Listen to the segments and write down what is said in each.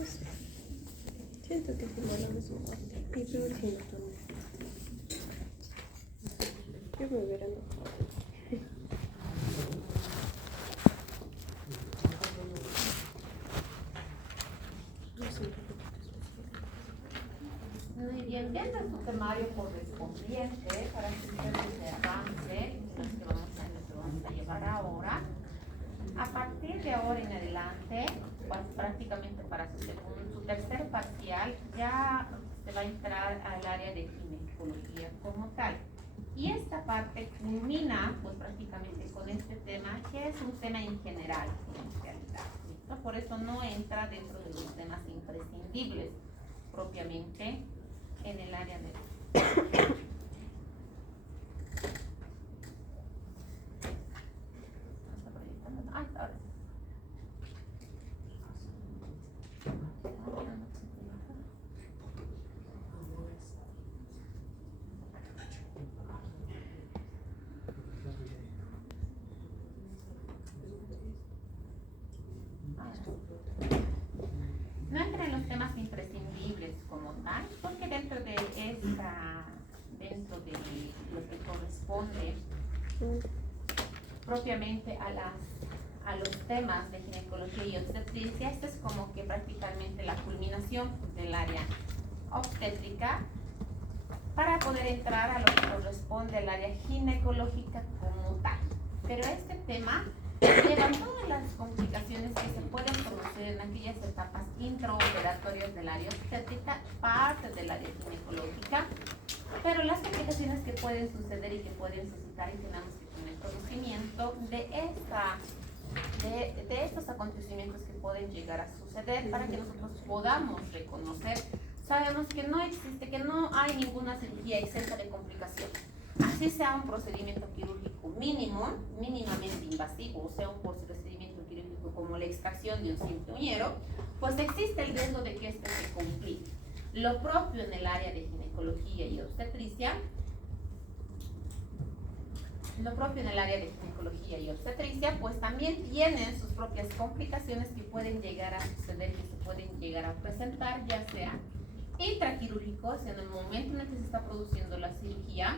No sé. Siento que como la misma parte. Y peor siendo también. Yo me hubiera enojado. Muy bien, viendo su temario correspondiente para que ustedes se avancen, los que vamos a llevar ahora. A partir de ahora en adelante, pues, prácticamente para su tercer parcial, ya se va a entrar al área de ginecología como tal. Y esta parte culmina, pues prácticamente con este tema, que es un tema en general, en realidad, ¿listo? Por eso no entra dentro de los temas imprescindibles propiamente en el área de no entra en los temas imprescindibles como tal, porque dentro de lo que corresponde propiamente a los temas de ginecología y obstetricia, esto es como que prácticamente la culminación del área obstétrica para poder entrar a lo que corresponde al área ginecológica como tal. Pero este tema lleva todas las complicaciones que se pueden producir en aquellas etapas intraoperatorias del área obstétrica, parte del área ginecológica, pero las complicaciones que pueden suceder y que pueden suscitar, y tenemos que tener conocimiento de estos acontecimientos que pueden llegar a suceder para que nosotros podamos reconocer. Sabemos que no existe, que no hay ninguna cirugía exenta de complicaciones. Así sea un procedimiento quirúrgico mínimamente invasivo, o sea un procedimiento quirúrgico como la extracción de un simple uñero, pues existe el riesgo de que este se complique. Lo propio en el área de ginecología y obstetricia, pues también tienen sus propias complicaciones que pueden llegar a suceder, que se pueden llegar a presentar, ya sea intraquirúrgicos en el momento en el que se está produciendo la cirugía,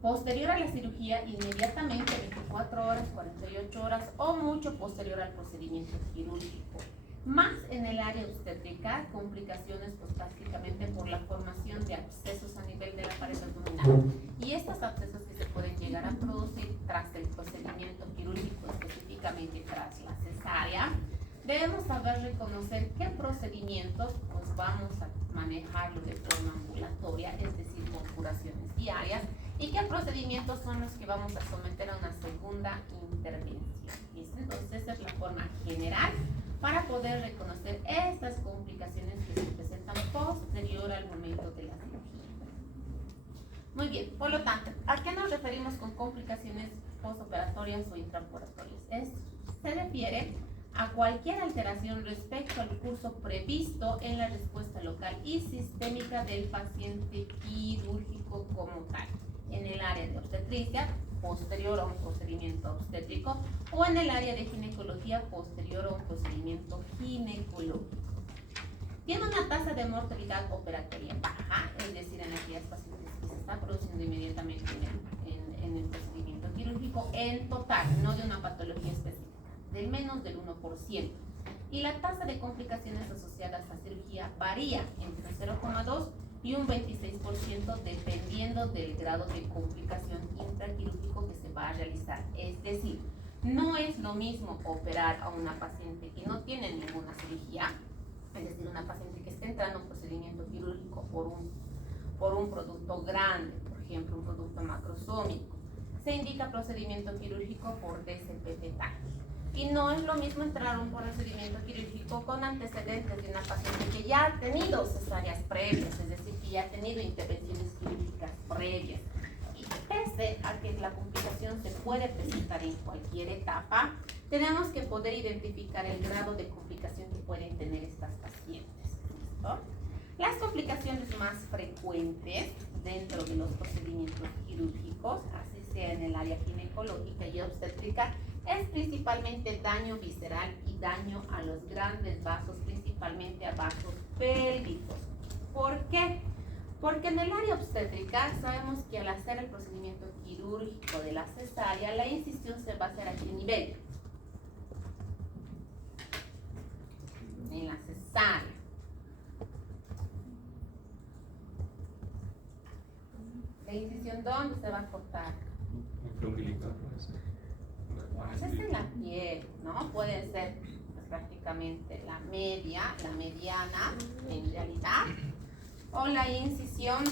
posterior a la cirugía, inmediatamente 24 horas, 48 horas o mucho posterior al procedimiento quirúrgico. Más en el área obstétrica, complicaciones pues prácticamente por la formación de abscesos a nivel de la pared abdominal. Y estos abscesos que se pueden llegar a producir tras el procedimiento quirúrgico, específicamente tras la cesárea, debemos saber reconocer qué procedimientos pues vamos a manejarlo de forma ambulatoria, es decir, con curaciones diarias, y qué procedimientos son los que vamos a someter a una segunda intervención. ¿Listo? Entonces, esa es la forma general para poder reconocer estas complicaciones que se presentan posterior al momento de la cirugía. Muy bien, por lo tanto, ¿a qué nos referimos con complicaciones postoperatorias o intraoperatorias? Se refiere a cualquier alteración respecto al curso previsto en la respuesta local y sistémica del paciente quirúrgico como tal, en el área de obstetricia, posterior a un procedimiento obstétrico, o en el área de ginecología, posterior a un procedimiento ginecológico. Tiene una tasa de mortalidad operatoria baja, es decir, en aquellas pacientes que se está produciendo inmediatamente en el procedimiento quirúrgico, en total, no de una patología específica, del menos del 1%. Y la tasa de complicaciones asociadas a cirugía varía entre 0,2 y un 26% dependiendo del grado de complicación intraquirúrgico que se va a realizar. Es decir, no es lo mismo operar a una paciente que no tiene ninguna cirugía, es decir, una paciente que está entrando a un procedimiento quirúrgico por un producto grande, por ejemplo, un producto macrosómico. Se indica procedimiento quirúrgico por DCP fetal. Y no es lo mismo entrar a un procedimiento quirúrgico con antecedentes de una paciente que ya ha tenido cesáreas previas, es decir, que ya ha tenido intervenciones quirúrgicas previas. Y pese a que la complicación se puede presentar en cualquier etapa, tenemos que poder identificar el grado de complicación que pueden tener estas pacientes. ¿Listo? Las complicaciones más frecuentes dentro de los procedimientos quirúrgicos, así sea en el área ginecológica y obstétrica, es principalmente daño visceral y daño a los grandes vasos, principalmente a vasos pélvicos. ¿Por qué? Porque en el área obstétrica sabemos que al hacer el procedimiento quirúrgico de la cesárea, la incisión se va a hacer a qué nivel. En la cesárea. ¿La incisión dónde se va a cortar? Umbilical, puede ser. Es en la piel, ¿no? Puede ser pues, prácticamente la media, la mediana, en realidad, o la incisión,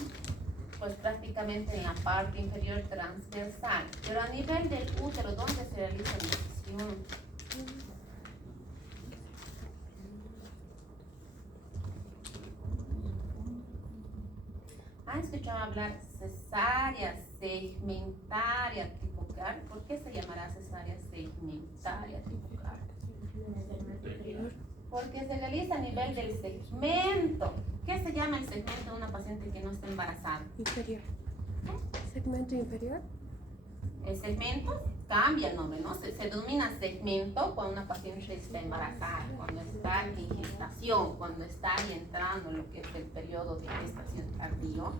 pues prácticamente en la parte inferior transversal. Pero a nivel del útero, ¿dónde se realiza la incisión? ¿Han escuchado hablar cesárea segmentaria tipo CAR? ¿Por qué se llamará cesárea segmentaria tipo CAR? Porque se realiza a nivel del segmento. ¿Qué se llama el segmento de una paciente que no está embarazada? Inferior. Segmento inferior. El segmento cambia el nombre, ¿no? Se denomina segmento cuando una paciente está embarazada, cuando está en gestación, cuando está ahí entrando en lo que es el periodo de gestación tardío,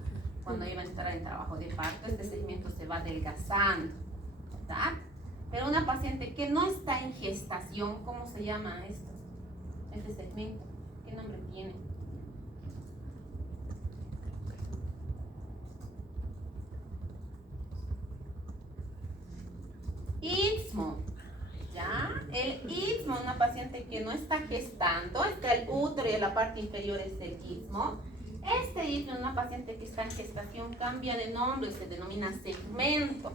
cuando iba a entrar en trabajo de parto, este segmento se va adelgazando, ¿verdad? Pero una paciente que no está en gestación, ¿cómo se llama esto? Este segmento, ¿qué nombre tiene? Istmo, ¿ya? El istmo, una paciente que no está gestando, está el útero y la parte inferior es el istmo. Este istmo, una paciente que está en gestación, cambia de nombre, se denomina segmento.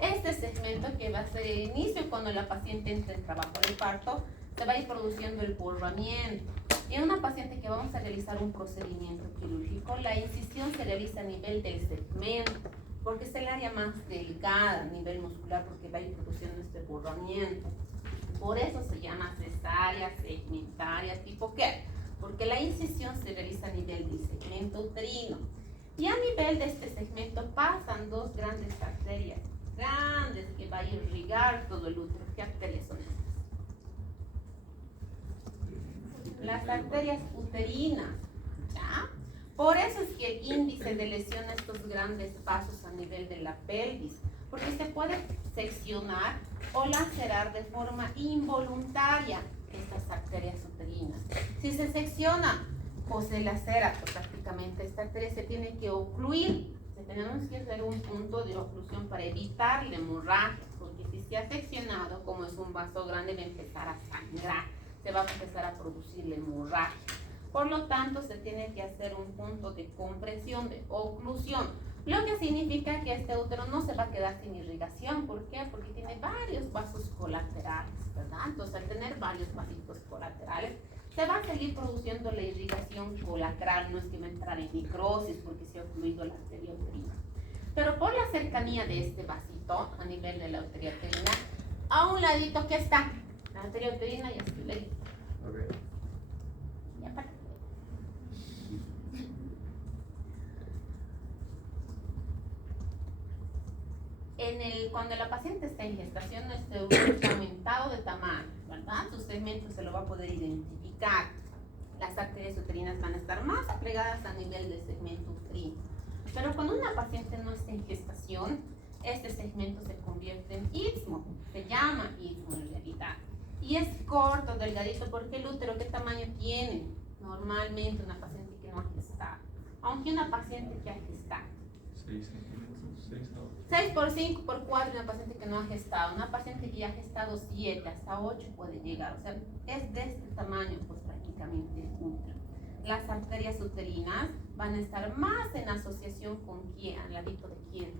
Este segmento que va a ser el inicio cuando la paciente entra en trabajo de parto, se va a ir produciendo el borramiento. En una paciente que vamos a realizar un procedimiento quirúrgico, la incisión se realiza a nivel del segmento, porque es el área más delgada a nivel muscular, porque va a ir produciendo este borramiento. Por eso se llama cesárea segmentaria tipo ¿qué? Porque la incisión se realiza a nivel del segmento uterino. Y a nivel de este segmento pasan dos grandes arterias, grandes, que va a irrigar todo el útero. ¿Qué arterias son estas? Las arterias uterinas, ¿ya? Por eso es que el índice de lesión a estos grandes vasos a nivel de la pelvis, porque se puede seccionar o lacerar de forma involuntaria estas arterias uterinas. Si se secciona o se lacera, pues prácticamente esta arteria se tiene que ocluir. Tenemos que hacer un punto de oclusión para evitar la hemorragia, porque si se ha seccionado, como es un vaso grande, va a empezar a sangrar, se va a empezar a producir la hemorragia. Por lo tanto, se tiene que hacer un punto de compresión, de oclusión, lo que significa que este útero no se va a quedar sin irrigación. ¿Por qué? Porque tiene varios vasos colaterales, ¿verdad? Entonces, al tener varios vasitos colaterales, se va a seguir produciendo la irrigación colateral. No es que va a entrar en necrosis porque se ha ocluido la arteria uterina. Pero por la cercanía de este vasito, a nivel de la arteria uterina, a un ladito, ¿qué está? La arteria uterina y a su ladito. Okay. Y aparte. Cuando la paciente está en gestación, este útero está aumentado de tamaño, ¿verdad? Su segmento se lo va a poder identificar. Las arterias uterinas van a estar más plegadas a nivel del segmento uterino. Pero cuando una paciente no está en gestación, este segmento se convierte en istmo, se llama istmo en realidad. Y es corto, delgadito, porque el útero, ¿qué tamaño tiene? Normalmente una paciente que no ha gestado. Aunque una paciente que ha gestado. 6 centímetros, 6 a 8. 6 por 5 por 4, una paciente que no ha gestado. Una paciente que ya ha gestado 7, hasta 8 puede llegar. O sea, es de este tamaño, pues prácticamente el útero. Las arterias uterinas van a estar más en asociación con quién, al ladito de quién,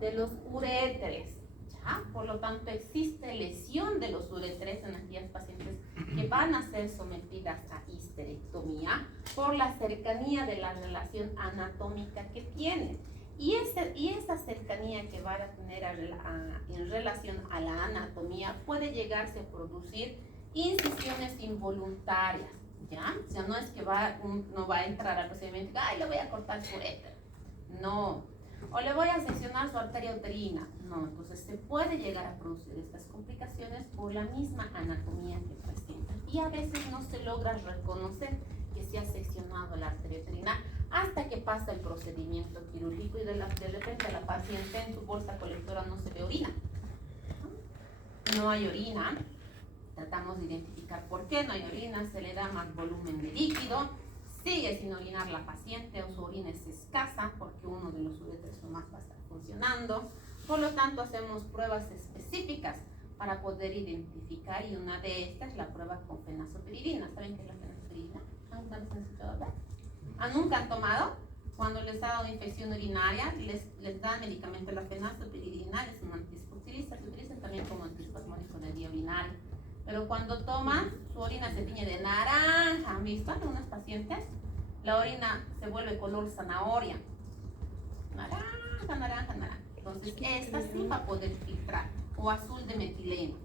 de los uréteres. ¿Ya? Por lo tanto, existe lesión de los uréteres en aquellas pacientes que van a ser sometidas a histerectomía por la cercanía de la relación anatómica que tienen. Y esa cercanía que van a tener en relación a la anatomía puede llegarse a producir incisiones involuntarias, ¿ya? O sea, no es que no va a entrar al procedimiento, ¡ay, le voy a cortar su uréter! No, O le voy a seccionar su arteria uterina. No, entonces se puede llegar a producir estas complicaciones por la misma anatomía que presenta. Y a veces no se logra reconocer que se ha seccionado la arteria uterina hasta que pasa el procedimiento quirúrgico y de repente la paciente en su bolsa colectora no se ve orina. No hay orina. Tratamos de identificar por qué no hay orina, se le da más volumen de líquido, sigue sin orinar la paciente o su orina es escasa porque uno de los uréteros nomás va a estar funcionando. Por lo tanto, hacemos pruebas específicas para poder identificar y una de estas es la prueba con fenazopiridina. ¿Saben qué es la fenazopiridina? ¿Alguna vez han escuchado hablar? ¿Nunca han tomado? Cuando les ha dado infección urinaria, les dan medicamento la fenazopiridina, es un antiespasmódico, se utiliza también como antiespasmódico de vía urinaria. Pero cuando toman, su orina se tiñe de naranja. ¿Han visto en unas pacientes? La orina se vuelve color zanahoria. Naranja, naranja, naranja. Entonces, esta sí va a poder filtrar. O azul de metileno.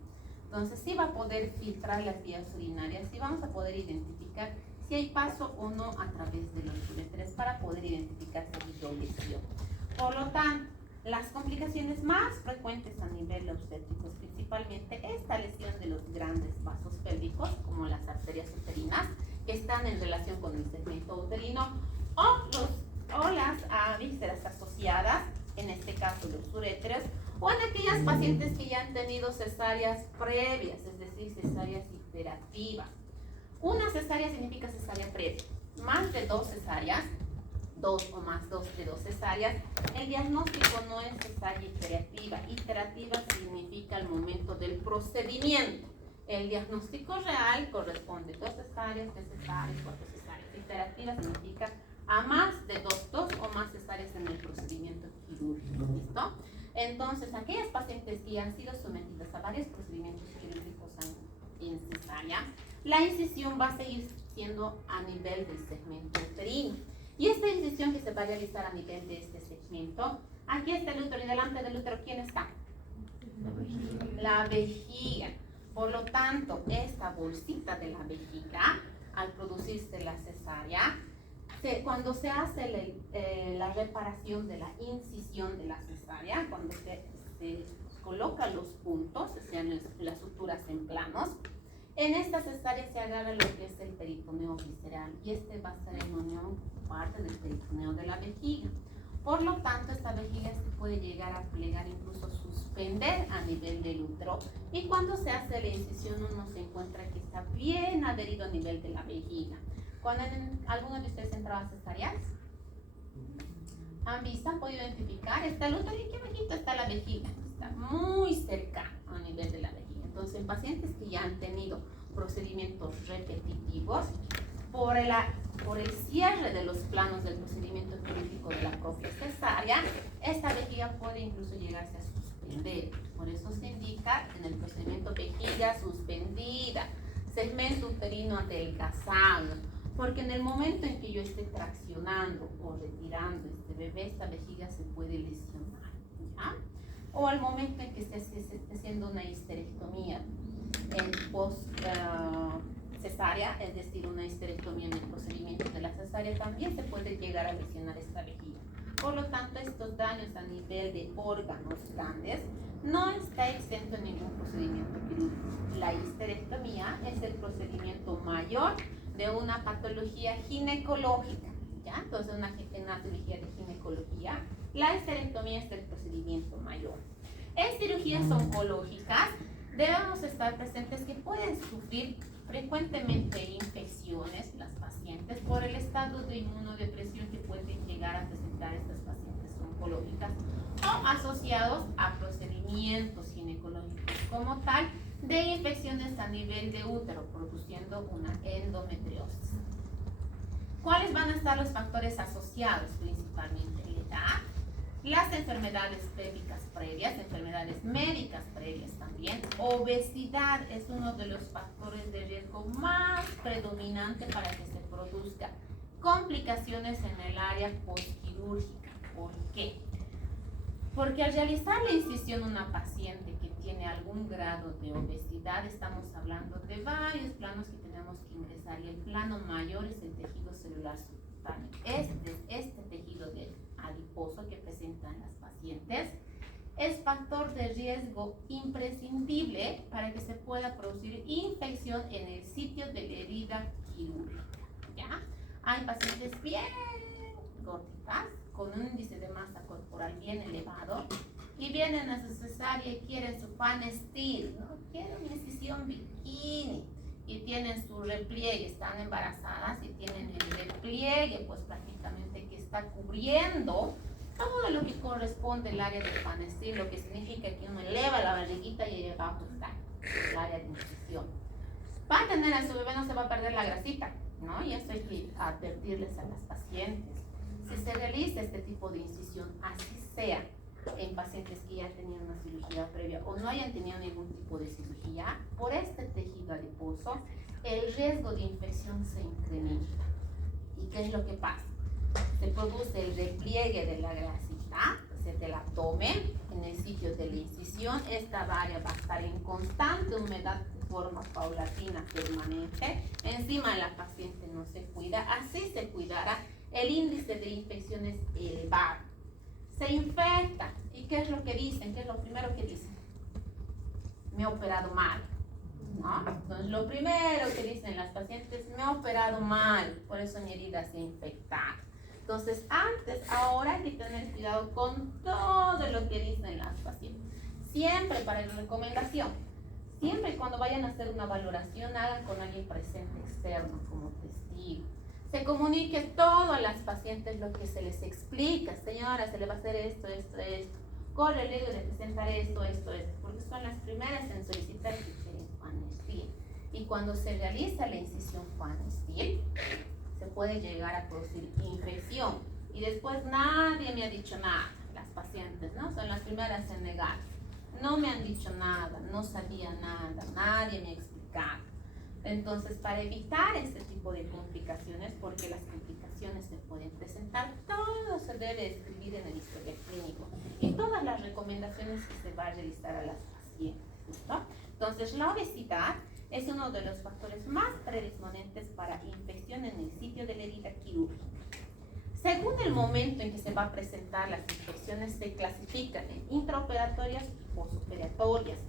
Entonces, sí va a poder filtrar las vías urinarias y vamos a poder identificar si hay paso o no a través de los uréteres para poder identificar si ha habido lesión. Por lo tanto, las complicaciones más frecuentes a nivel obstétrico es principalmente esta lesión de los grandes vasos pélvicos, como las arterias uterinas, que están en relación con el segmento uterino, o las vísceras asociadas, en este caso los uréteros, o en aquellas pacientes que ya han tenido cesáreas previas, es decir, cesáreas iterativas. Una cesárea significa cesárea previa. Más de 2 cesáreas, 2 o más de 2 cesáreas, el diagnóstico no es cesárea iterativa. Iterativa significa el momento del procedimiento. El diagnóstico real corresponde a 2 cesáreas, 3 cesáreas, 4 cesáreas. Iterativa significa a más de 2 o más cesáreas en el procedimiento quirúrgico. ¿Listo? Entonces, aquellas pacientes que han sido sometidas a varios procedimientos quirúrgicos en cesárea, la incisión va a seguir siendo a nivel del segmento uterino. Y esta incisión que se va a realizar a nivel de este segmento, aquí está el útero y delante del útero, ¿quién está? La vejiga. Por lo tanto, esta bolsita de la vejiga, al producirse la cesárea, cuando se hace la reparación de la incisión de la cesárea, cuando se colocan los puntos, o sea, las suturas en planos, en esta cesárea se agarra lo que es el peritoneo visceral y este va a ser en unión parte del peritoneo de la vejiga. Por lo tanto, esta vejiga se puede llegar a plegar, incluso suspender a nivel del útero. Y cuando se hace la incisión, uno se encuentra que está bien adherido a nivel de la vejiga. Cuando alguno de ustedes entraba a cesáreas, ¿han visto? ¿Han podido identificar? Está el útero y qué bajito está la vejiga. Está muy cerca a nivel de la vejiga. Entonces, en pacientes que ya han tenido procedimientos repetitivos, por el cierre de los planos del procedimiento quirúrgico de la propia cesárea, esta vejiga puede incluso llegarse a suspender. Por eso se indica en el procedimiento vejiga suspendida, segmento uterino adelgazado, porque en el momento en que yo esté traccionando o retirando este bebé, esta vejiga se puede lesionar, ¿ya? O al momento en que se esté haciendo una histerectomía en post cesárea, es decir, una histerectomía en el procedimiento de la cesárea, también se puede llegar a lesionar esta vejiga. Por lo tanto, estos daños a nivel de órganos grandes no está exento en ningún procedimiento quirúrgico. La histerectomía es el procedimiento mayor de una patología ginecológica, ¿ya? Entonces, una cirugía de ginecología, la histerectomía es el procedimiento mayor. En cirugías oncológicas debemos estar presentes que pueden sufrir frecuentemente infecciones las pacientes por el estado de inmunodepresión que pueden llegar a presentar estas pacientes oncológicas o asociados a procedimientos ginecológicos como tal de infecciones a nivel de útero produciendo una endometriosis. ¿Cuáles van a estar los factores asociados? Principalmente la edad, las enfermedades pélvicas previas, enfermedades médicas previas también. Obesidad es uno de los factores de riesgo más predominante para que se produzca complicaciones en el área postquirúrgica. ¿Por qué? Porque al realizar la incisión a una paciente que tiene algún grado de obesidad, estamos hablando de varios planos que tenemos que ingresar y el plano mayor es el tejido celular subcutáneo. Este tejido de adiposo que presentan las pacientes es factor de riesgo imprescindible para que se pueda producir infección en el sitio de la herida quirúrgica. ¿Ya? Hay pacientes bien gorditas, con un índice de masa corporal bien elevado, y vienen a su cesárea y quieren su pan steel, ¿no? Quieren una incisión bikini, y tienen su repliegue, están embarazadas y tienen el repliegue, pues prácticamente que está cubriendo todo lo que corresponde al área del pan steel, lo que significa que uno eleva la barriguita y ahí abajo está el área de incisión. Va a tener a su bebé, no se va a perder la grasita, ¿no? Y eso hay que advertirles a las pacientes. Si se realiza este tipo de incisión, así sea en pacientes que ya tenían una cirugía previa o no hayan tenido ningún tipo de cirugía, por este tejido adiposo, el riesgo de infección se incrementa. ¿Y qué es lo que pasa? Se produce el repliegue de la grasita, del abdomen, en el sitio de la incisión. Esta área va a estar en constante humedad de forma paulatina, permanente. Encima la paciente no se cuida, así se cuidará, el índice de infección es elevado. Se infecta. ¿Y qué es lo que dicen? ¿Qué es lo primero que dicen? Me he operado mal, ¿no? Entonces, lo primero que dicen las pacientes, me he operado mal, por eso mi herida se ha infectado. Entonces, ahora hay que tener cuidado con todo lo que dicen las pacientes. Siempre, para la recomendación, siempre cuando vayan a hacer una valoración, hagan con alguien presente externo como testigo. Se comunique todo a las pacientes lo que se les explica. Señora, se le va a hacer esto, esto, esto. Corre el riesgo de presentar esto, esto, esto, porque son las primeras en solicitar que quieren Fan Steel. Y cuando se realiza la incisión Fan Steel, se puede llegar a producir infección. Y después nadie me ha dicho nada, las pacientes, ¿no? Son las primeras en negar. No me han dicho nada, no sabía nada, nadie me ha explicado. Entonces, para evitar este tipo de complicaciones, porque las complicaciones se pueden presentar, todo se debe escribir en el historial clínico y todas las recomendaciones que se va a realizar a las pacientes, ¿no? Entonces, la obesidad es uno de los factores más predisponentes para infección en el sitio de la herida quirúrgica. Según el momento en que se va a presentar las infecciones, se clasifican en intraoperatorias y posoperatorias.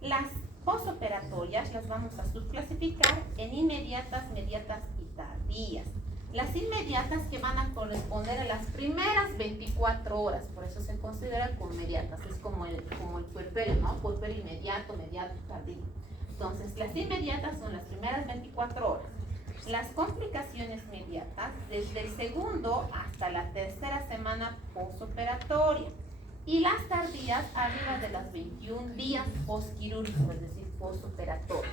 Las posoperatorias las vamos a subclasificar en inmediatas, mediatas y tardías. Las inmediatas que van a corresponder a las primeras 24 horas, por eso se consideran como inmediatas, es como el puerperio, ¿no? Puerperio inmediato, mediato, tardío. Entonces, las inmediatas son las primeras 24 horas. Las complicaciones inmediatas desde el segundo hasta la tercera semana posoperatoria. Y las tardías arriba de las 21 días postquirúrgicos, es decir, postoperatorios.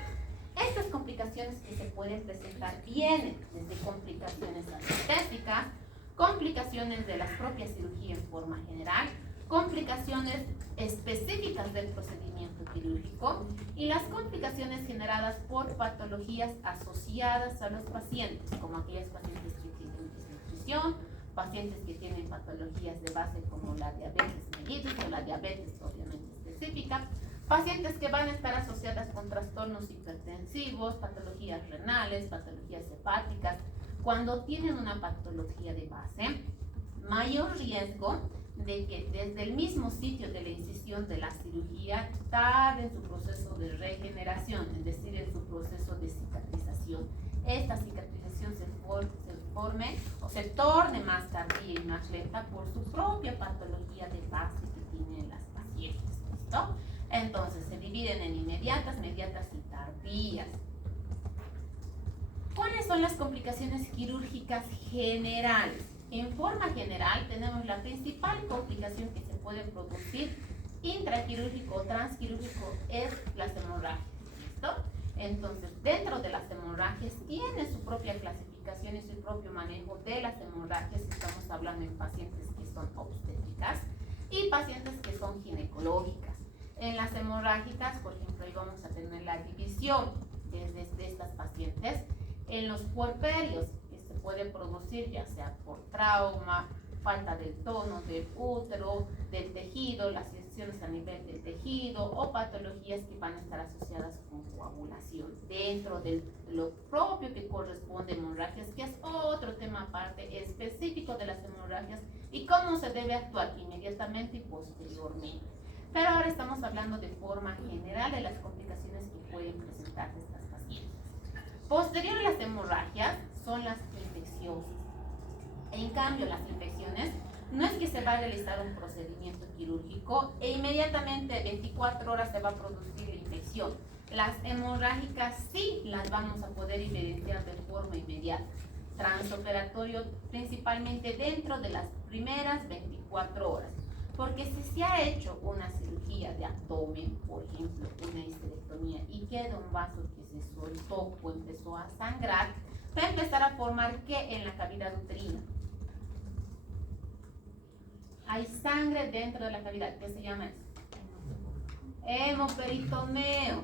Estas complicaciones que se pueden presentar vienen desde complicaciones anestésicas, complicaciones de las propias cirugías en forma general, complicaciones específicas del procedimiento quirúrgico y las complicaciones generadas por patologías asociadas a los pacientes, como aquellos pacientes que tienen desnutrición, pacientes que tienen patologías de base como la diabetes mellitus o la diabetes obviamente específica, pacientes que van a estar asociadas con trastornos hipertensivos, patologías renales, patologías hepáticas. Cuando tienen una patología de base, mayor riesgo de que desde el mismo sitio de la incisión de la cirugía tarde en su proceso de regeneración, es decir, en su proceso de cicatrización. Esta cicatrización se forme o se torne más tardía y más lenta por su propia patología de base que tienen las pacientes. ¿Listo? Entonces se dividen en inmediatas, mediatas y tardías. ¿Cuáles son las complicaciones quirúrgicas generales? En forma general tenemos la principal complicación que se puede producir intraquirúrgico o transquirúrgico es las hemorragias. ¿Listo? Entonces, dentro de las hemorragias tiene su propia clasificación y su propio manejo de las hemorragias. Estamos hablando en pacientes que son obstétricas y pacientes que son ginecológicas. En las hemorrágicas, por ejemplo, ahí vamos a tener la división desde estas pacientes en los puerperios, que se puede producir ya sea por trauma, falta del tono del útero, del tejido, la infecciones a nivel del tejido o patologías que van a estar asociadas con coagulación dentro de lo propio que corresponde a hemorragias, que es otro tema aparte específico de las hemorragias y cómo se debe actuar inmediatamente y posteriormente. Pero ahora estamos hablando de forma general de las complicaciones que pueden presentar estas pacientes. Posterior a las hemorragias son las infecciosas. En cambio, las infecciones no es que se va a realizar un procedimiento quirúrgico e inmediatamente 24 horas se va a producir la infección. Las hemorrágicas sí las vamos a poder evidenciar de forma inmediata. Transoperatorio principalmente dentro de las primeras 24 horas. Porque si se ha hecho una cirugía de abdomen, por ejemplo, una histerectomía, y queda un vaso que se soltó o empezó a sangrar, va a empezar a formar ¿qué en la cavidad uterina? Hay sangre dentro de la cavidad. ¿Qué se llama eso? Hemoperitoneo.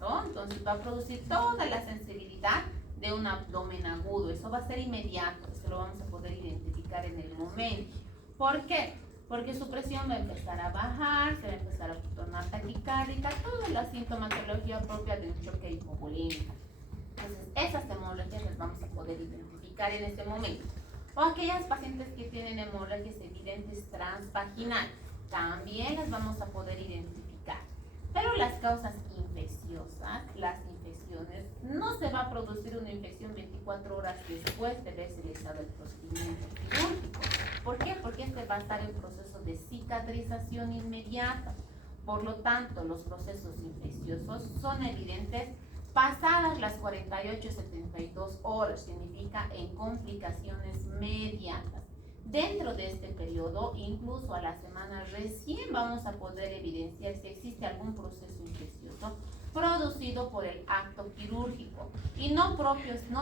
¿No? Entonces va a producir toda la sensibilidad de un abdomen agudo. Eso va a ser inmediato. Eso lo vamos a poder identificar en el momento. ¿Por qué? Porque su presión va a empezar a bajar, se va a empezar a tornar taquicárdica, toda la sintomatología propia de un choque hipovolémico. Entonces, esas hemorragias las vamos a poder identificar en este momento. O aquellas pacientes que tienen hemorragias evidentes transvaginales, también las vamos a poder identificar. Pero las causas infecciosas, las infecciones, no se va a producir una infección 24 horas después de haber realizado el procedimiento quirúrgico. ¿Por qué? Porque este va a estar en proceso de cicatrización inmediata. Por lo tanto, los procesos infecciosos son evidentes pasadas las 48 y 72 horas, significa en complicaciones mediatas. Dentro de este periodo, incluso a la semana, recién vamos a poder evidenciar si existe algún proceso infeccioso producido por el acto quirúrgico. Y no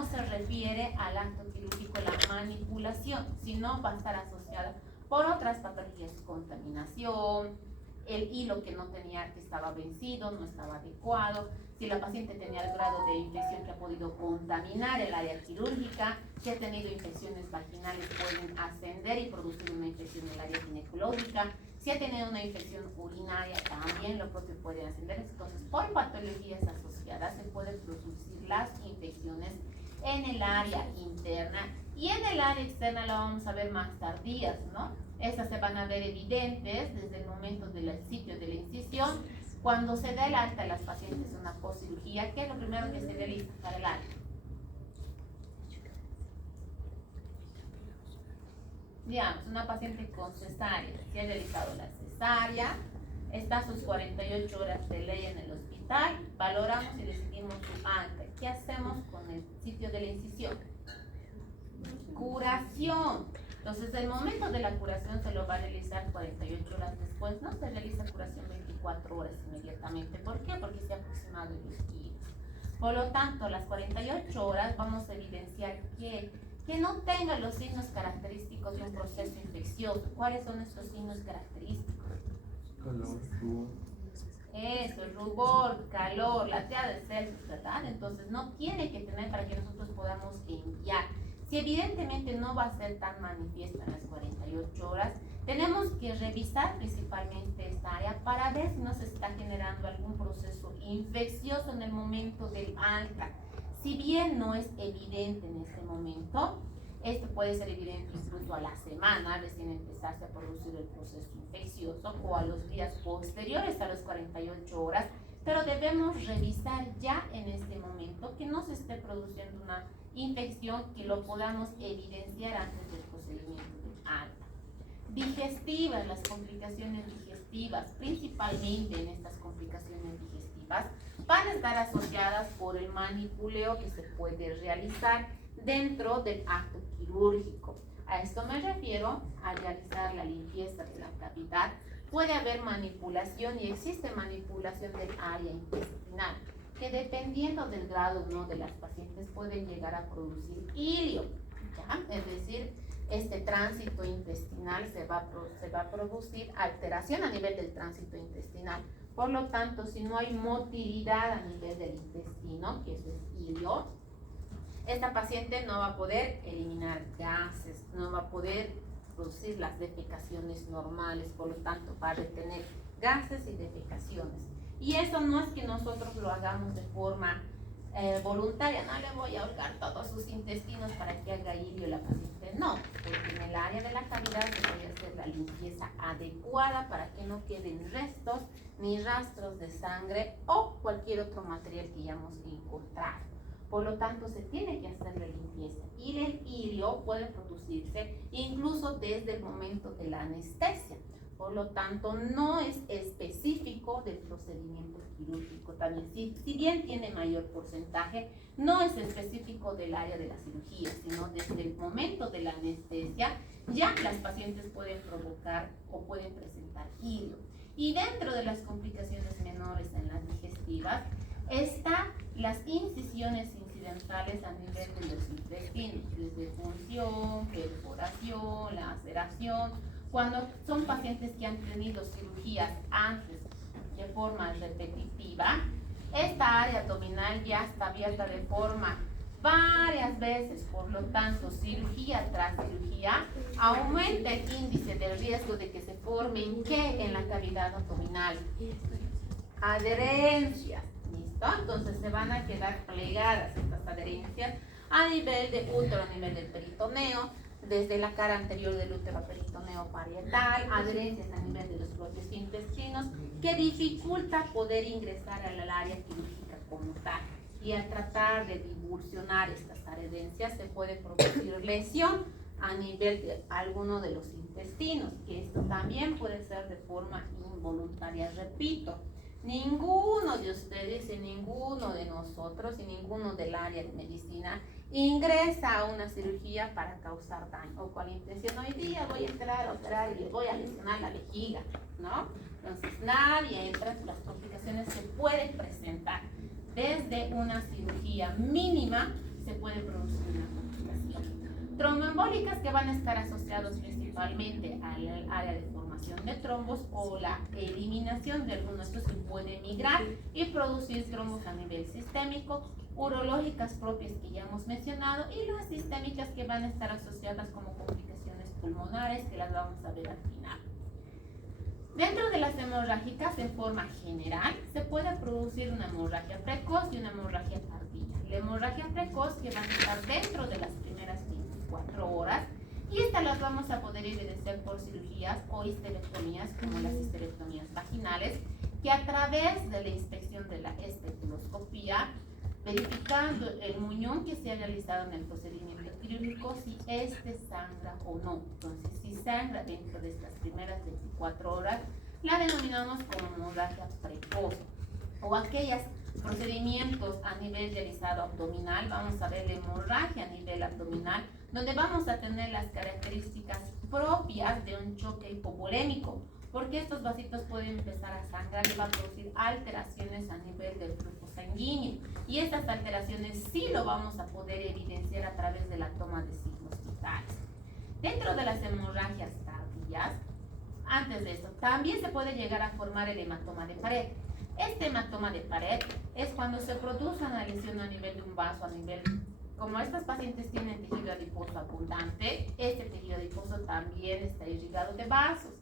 se refiere al acto quirúrgico la manipulación, sino va a estar asociada por otras patologías, contaminación, el hilo que estaba vencido, no estaba adecuado, si la paciente tenía el grado de infección que ha podido contaminar el área quirúrgica, si ha tenido infecciones vaginales pueden ascender y producir una infección en el área ginecológica, si ha tenido una infección urinaria también lo propio puede ascender. Entonces, por patologías asociadas se pueden producir las infecciones en el área interna y en el área externa la vamos a ver más tardías, ¿no? Esas se van a ver evidentes desde el momento del sitio de la incisión. Cuando se da el alta a las pacientes de una postcirugía, ¿qué es lo primero que se realiza para el alta? Digamos, una paciente con cesárea, se ha realizado la cesárea, está a sus 48 horas de ley en el hospital, valoramos y decidimos su alta. ¿Qué hacemos con el sitio de la incisión? Curación. Entonces, el momento de la curación se lo va a realizar 48 horas después. No se realiza curación 24 horas inmediatamente. ¿Por qué? Porque se ha aproximado el virus. Por lo tanto, a las 48 horas vamos a evidenciar que no tenga los signos característicos de un proceso infeccioso. ¿Cuáles son estos signos característicos? Calor, rubor. Eso, el rubor, calor, la tea de Celsius, ¿verdad? Entonces, no tiene que tener para que nosotros podamos enviar. Si evidentemente no va a ser tan manifiesta en las 48 horas, tenemos que revisar principalmente esta área para ver si no se está generando algún proceso infeccioso en el momento del alta. Si bien no es evidente en este momento, esto puede ser evidente incluso a la semana, recién empezarse a producir el proceso infeccioso o a los días posteriores a las 48 horas, pero debemos revisar ya en este momento que no se esté produciendo una infección que lo podamos evidenciar antes del procedimiento de alta. Digestivas, las complicaciones digestivas, principalmente en estas complicaciones digestivas, van a estar asociadas por el manipuleo que se puede realizar dentro del acto quirúrgico. A esto me refiero a realizar la limpieza de la cavidad. Puede haber manipulación y existe manipulación del área intestinal, que dependiendo del grado o no de las pacientes pueden llegar a producir hilio, ¿ya? Es decir, este tránsito intestinal se va a producir alteración a nivel del tránsito intestinal. Por lo tanto, si no hay motilidad a nivel del intestino, que eso es hilio, esta paciente no va a poder eliminar gases, no va a poder producir las defecaciones normales, por lo tanto va a retener gases y defecaciones. Y eso no es que nosotros lo hagamos de forma voluntaria, no le voy a holgar todos sus intestinos para que haga ilio la paciente, no, porque en el área de la cavidad se puede hacer la limpieza adecuada para que no queden restos ni rastros de sangre o cualquier otro material que hayamos encontrado. Por lo tanto, se tiene que hacer la limpieza y el ilio puede producirse incluso desde el momento de la anestesia. Por lo tanto, no es específico del procedimiento quirúrgico. También, si bien tiene mayor porcentaje, no es específico del área de la cirugía, sino desde el momento de la anestesia, ya las pacientes pueden provocar o pueden presentar ilio. Y dentro de las complicaciones menores en las digestivas, están las incisiones incidentales a nivel de los intestinos, desde punción, perforación, laceración. Cuando son pacientes que han tenido cirugías antes de forma repetitiva, esta área abdominal ya está abierta de forma varias veces, por lo tanto, cirugía tras cirugía, aumenta el índice del riesgo de que se formen ¿qué? En la cavidad abdominal. Adherencias, ¿listo? Entonces se van a quedar plegadas estas adherencias a nivel de útero, a nivel del peritoneo, desde la cara anterior del útero peritoneo parietal, adherencias a nivel de los propios intestinos, que dificulta poder ingresar al área quirúrgica como tal. Y al tratar de divulsionar estas adherencias se puede producir lesión a nivel de alguno de los intestinos, que esto también puede ser de forma involuntaria. Repito, ninguno de ustedes y ninguno de nosotros y ninguno del área de medicina ingresa a una cirugía para causar daño o con la intención, hoy día voy a entrar a operar y le voy a lesionar la vejiga, ¿no? Entonces nadie entra, las complicaciones se pueden presentar. Desde una cirugía mínima se puede producir una complicación. Tromboembólicas que van a estar asociados principalmente al área de formación de trombos o la eliminación de algunos de estos que pueden migrar y producir trombos a nivel sistémico, urológicas propias que ya hemos mencionado y las sistémicas que van a estar asociadas como complicaciones pulmonares que las vamos a ver al final. Dentro de las hemorrágicas, en forma general, se puede producir una hemorragia precoz y una hemorragia tardía. La hemorragia precoz que va a estar dentro de las primeras 24 horas y estas las vamos a poder evidenciar por cirugías o histerectomías como las histerectomías vaginales, que a través de la inspección de la espectroscopía, verificando el muñón que se ha realizado en el procedimiento quirúrgico, si este sangra o no. Entonces, si sangra dentro de estas primeras 24 horas, la denominamos como hemorragia precoz. O aquellos procedimientos a nivel realizado abdominal, vamos a ver la hemorragia a nivel abdominal, donde vamos a tener las características propias de un choque hipovolémico, porque estos vasitos pueden empezar a sangrar y va a producir alteraciones a nivel del flujo sanguíneo. Y estas alteraciones sí lo vamos a poder evidenciar a través de la toma de signos vitales. Dentro de las hemorragias tardías, antes de esto, también se puede llegar a formar el hematoma de pared. Este hematoma de pared es cuando se produce una lesión a nivel de un vaso, a nivel, como estas pacientes tienen tejido adiposo abundante, este tejido adiposo también está irrigado de vasos.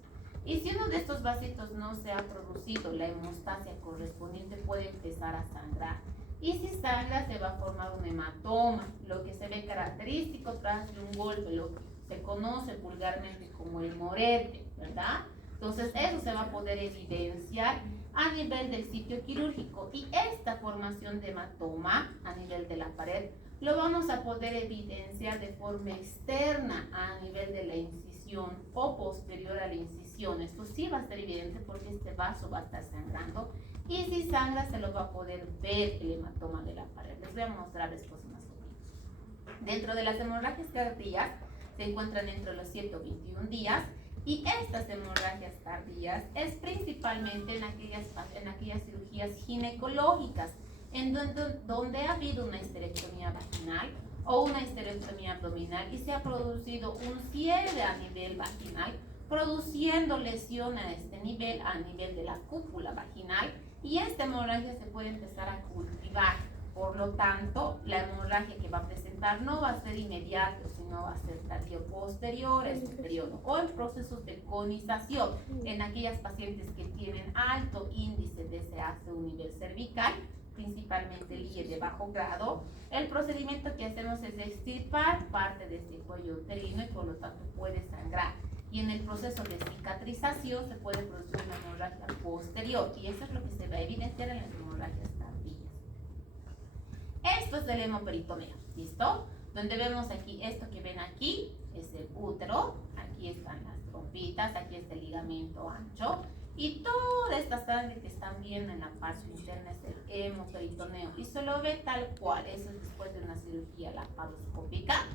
Y si uno de estos vasitos no se ha producido la hemostasia correspondiente, puede empezar a sangrar. Y si sangra, se va a formar un hematoma, lo que se ve característico tras de un golpe, lo que se conoce vulgarmente como el morete, ¿verdad? Entonces, eso se va a poder evidenciar a nivel del sitio quirúrgico. Y esta formación de hematoma a nivel de la pared lo vamos a poder evidenciar de forma externa a nivel de la incisión o posterior a la incisión. Esto sí va a ser evidente porque este vaso va a estar sangrando y si sangra se lo va a poder ver el hematoma de la pared. Les voy a mostrar después unas fotos. Dentro de las hemorragias tardías se encuentran entre los 7 o 21 días y estas hemorragias tardías es principalmente en aquellas cirugías ginecológicas en donde ha habido una histerectomía vaginal o una histerectomía abdominal y se ha producido un cierre a nivel vaginal, produciendo lesión a este nivel, a nivel de la cúpula vaginal, y esta hemorragia se puede empezar a cultivar. Por lo tanto, la hemorragia que va a presentar presentar no va a ser inmediato, sino va a ser tardío posterior a este periodo, o en procesos de conización, en aquellas pacientes que tienen alto índice de SEAC universal cervical, principalmente el IE de bajo grado. El procedimiento que hacemos es extirpar parte de este cuello uterino y por lo tanto puede sangrar. Y en el proceso de cicatrización se puede producir una hemorragia posterior, y eso es lo que se va a evidenciar en las hemorragias tardías. Esto es el hemoperitoneo, ¿listo? Donde vemos aquí, esto que ven aquí es el útero, aquí están las trompitas, aquí está el ligamento ancho, y toda esta sangre que están viendo en la parte interna es el hemoperitoneo, y se lo ve tal cual. Eso es después de una cirugía laparoscópica,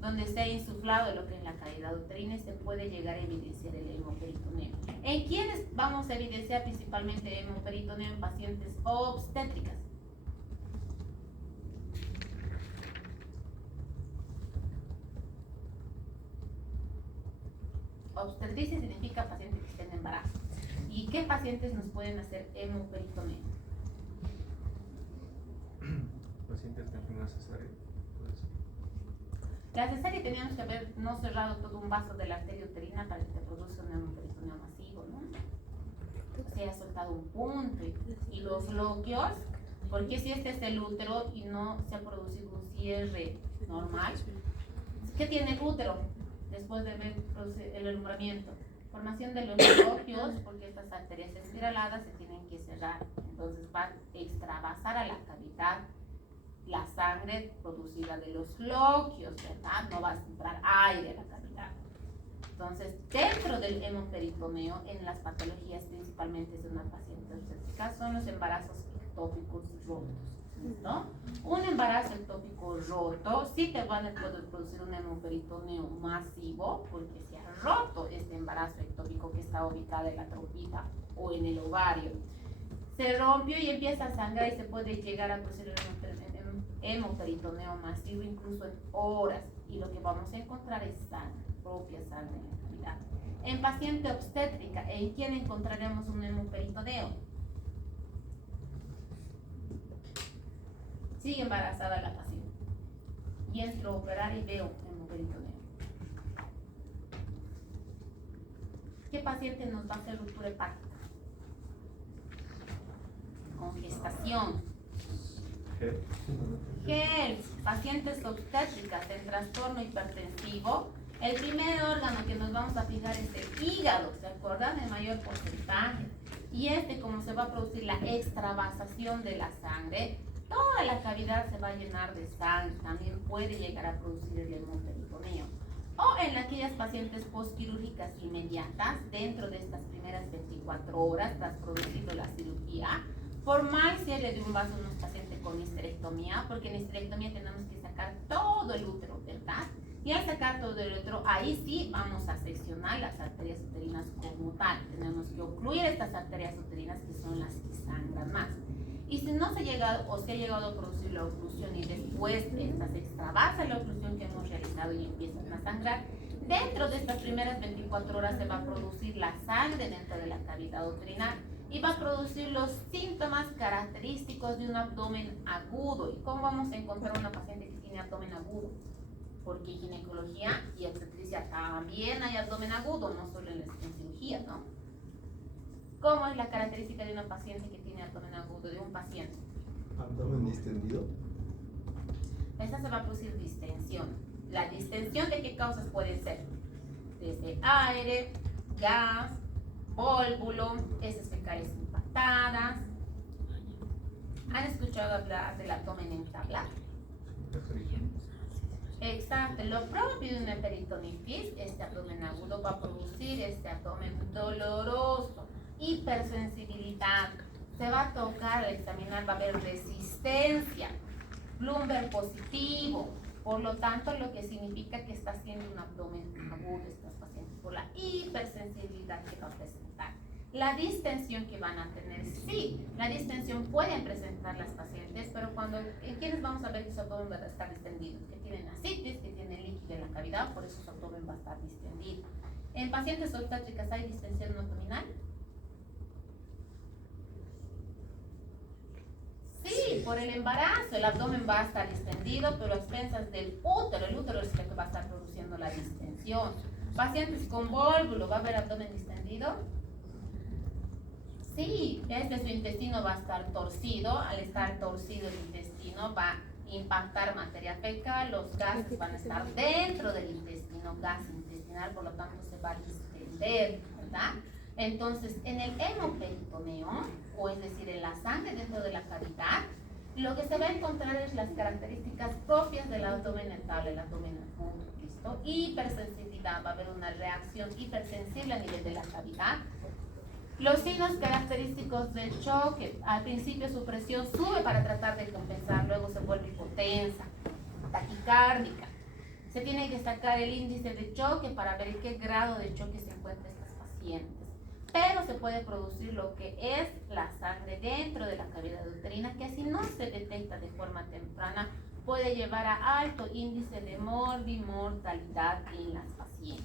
donde se ha insuflado lo que es la cavidad uterina y se puede llegar a evidenciar el hemoperitoneo. ¿En quiénes vamos a evidenciar principalmente el hemoperitoneo? En pacientes obstétricas. Obstetricia significa pacientes que estén en embarazo. ¿Y qué pacientes nos pueden hacer hemoperitoneo? Pacientes que tienen una cesárea. La cesárea teníamos que haber no cerrado todo un vaso de la arteria uterina para que te produzca un hemoperitoneo masivo, ¿no? Se ha soltado un punto y los bloqueos, porque si este es el útero y no se ha producido un cierre normal, ¿qué tiene el útero después de ver el alumbramiento? Formación de los bloqueos, porque estas arterias espiraladas se tienen que cerrar, entonces va a extravasar a la cavidad la sangre producida de los glóquios, ¿verdad? No va a entrar aire a la cavidad. Entonces, dentro del hemoperitoneo, en las patologías principalmente de una paciente obstétrica, son los embarazos ectópicos rotos, ¿no? Un embarazo ectópico roto sí te van a poder producir un hemoperitoneo masivo, porque se ha roto este embarazo ectópico que está ubicado en la trompita o en el ovario. Se rompió y empieza a sangrar y se puede llegar a producir hemoperitoneo masivo incluso en horas, y lo que vamos a encontrar es sangre, propia sangre en la cavidad. En paciente obstétrica, ¿en quién encontraremos un hemoperitoneo? Sigue embarazada la paciente y entro a operar y veo hemoperitoneo. ¿Qué paciente nos va a hacer ruptura hepática? Con gestación. ¿Qué? Pacientes obstétricas en trastorno hipertensivo. El primer órgano que nos vamos a fijar es el hígado, ¿se acuerdan? El mayor porcentaje. Y como se va a producir la extravasación de la sangre, toda la cavidad se va a llenar de sangre. También puede llegar a producir el hemoperitoneo. O en aquellas pacientes postquirúrgicas inmediatas, dentro de estas primeras 24 horas tras producido la cirugía, formar cierre de un vaso en un paciente con histerectomía, porque en histerectomía tenemos que sacar todo el útero, ¿verdad? Y al sacar todo el útero, ahí sí vamos a seccionar las arterias uterinas como tal. Tenemos que ocluir estas arterias uterinas, que son las que sangran más. Y si no se ha llegado o se ha llegado a producir la oclusión y después esta se extravasa la oclusión que hemos realizado y empiezan a sangrar, dentro de estas primeras 24 horas se va a producir la sangre dentro de la cavidad uterina y va a producir los síntomas característicos de un abdomen agudo. ¿Y cómo vamos a encontrar una paciente que tiene abdomen agudo? Porque en ginecología y obstetricia también hay abdomen agudo, no solo en cirugía, ¿no? ¿Cómo es la característica de una paciente que tiene abdomen agudo, de un paciente? ¿Abdomen distendido? Esta se va a producir distensión. ¿La distensión de qué causas pueden ser? Desde aire, gas, pólvulo, heces fecales impactadas. ¿Han escuchado hablar del abdomen entablado? Exacto, lo propio de una peritonitis, este abdomen agudo va a producir este abdomen doloroso, hipersensibilidad, se va a tocar al examinar, va a haber resistencia, Bloomberg positivo, por lo tanto lo que significa que está haciendo un abdomen agudo estas pacientes por la hipersensibilidad que va a presentar. La distensión que van a tener, sí, la distensión pueden presentar las pacientes, pero ¿en quiénes vamos a ver que su abdomen va a estar distendido? Que tienen ascitis, que tienen líquido en la cavidad, por eso su abdomen va a estar distendido. En pacientes obstétricas, ¿hay distensión abdominal? Sí, Sí, por el embarazo, el abdomen va a estar distendido, pero a expensas del útero. El útero es el que va a estar produciendo la distensión. Pacientes con vólvulo, ¿va a haber abdomen distendido? Sí, su intestino va a estar torcido. Al estar torcido el intestino va a impactar materia fecal, los gases van a estar dentro del intestino, gas intestinal, por lo tanto se va a distender, ¿verdad? Entonces, en el hemoperitoneo, o es decir, en la sangre dentro de la cavidad, lo que se va a encontrar es las características propias del abdomen estable, el abdomen agudo, ¿listo? Hipersensibilidad, va a haber una reacción hipersensible a nivel de la cavidad. Los signos característicos del choque, al principio su presión sube para tratar de compensar, luego se vuelve hipotensa, taquicárdica. Se tiene que sacar el índice de choque para ver en qué grado de choque se encuentran estas pacientes. Pero se puede producir lo que es la sangre dentro de la cavidad uterina, que si no se detecta de forma temprana puede llevar a alto índice de morbimortalidad en las pacientes.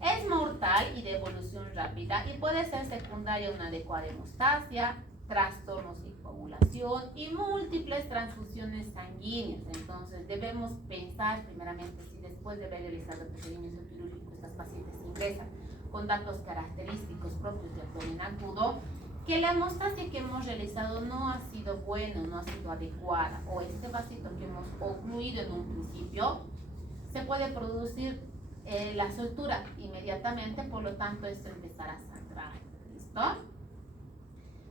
Es mortal y de evolución rápida y puede ser secundaria a una adecuada hemostasia, trastornos de coagulación y múltiples transfusiones sanguíneas. Entonces debemos pensar primeramente si después de haber realizado el procedimiento quirúrgico estas pacientes ingresan con datos característicos propios de abdomen agudo, que la hemostasia que hemos realizado no ha sido buena, no ha sido adecuada, o este vasito que hemos ocluido en un principio, se puede producir la soltura inmediatamente, por lo tanto esto empezará a sangrar. ¿Listo?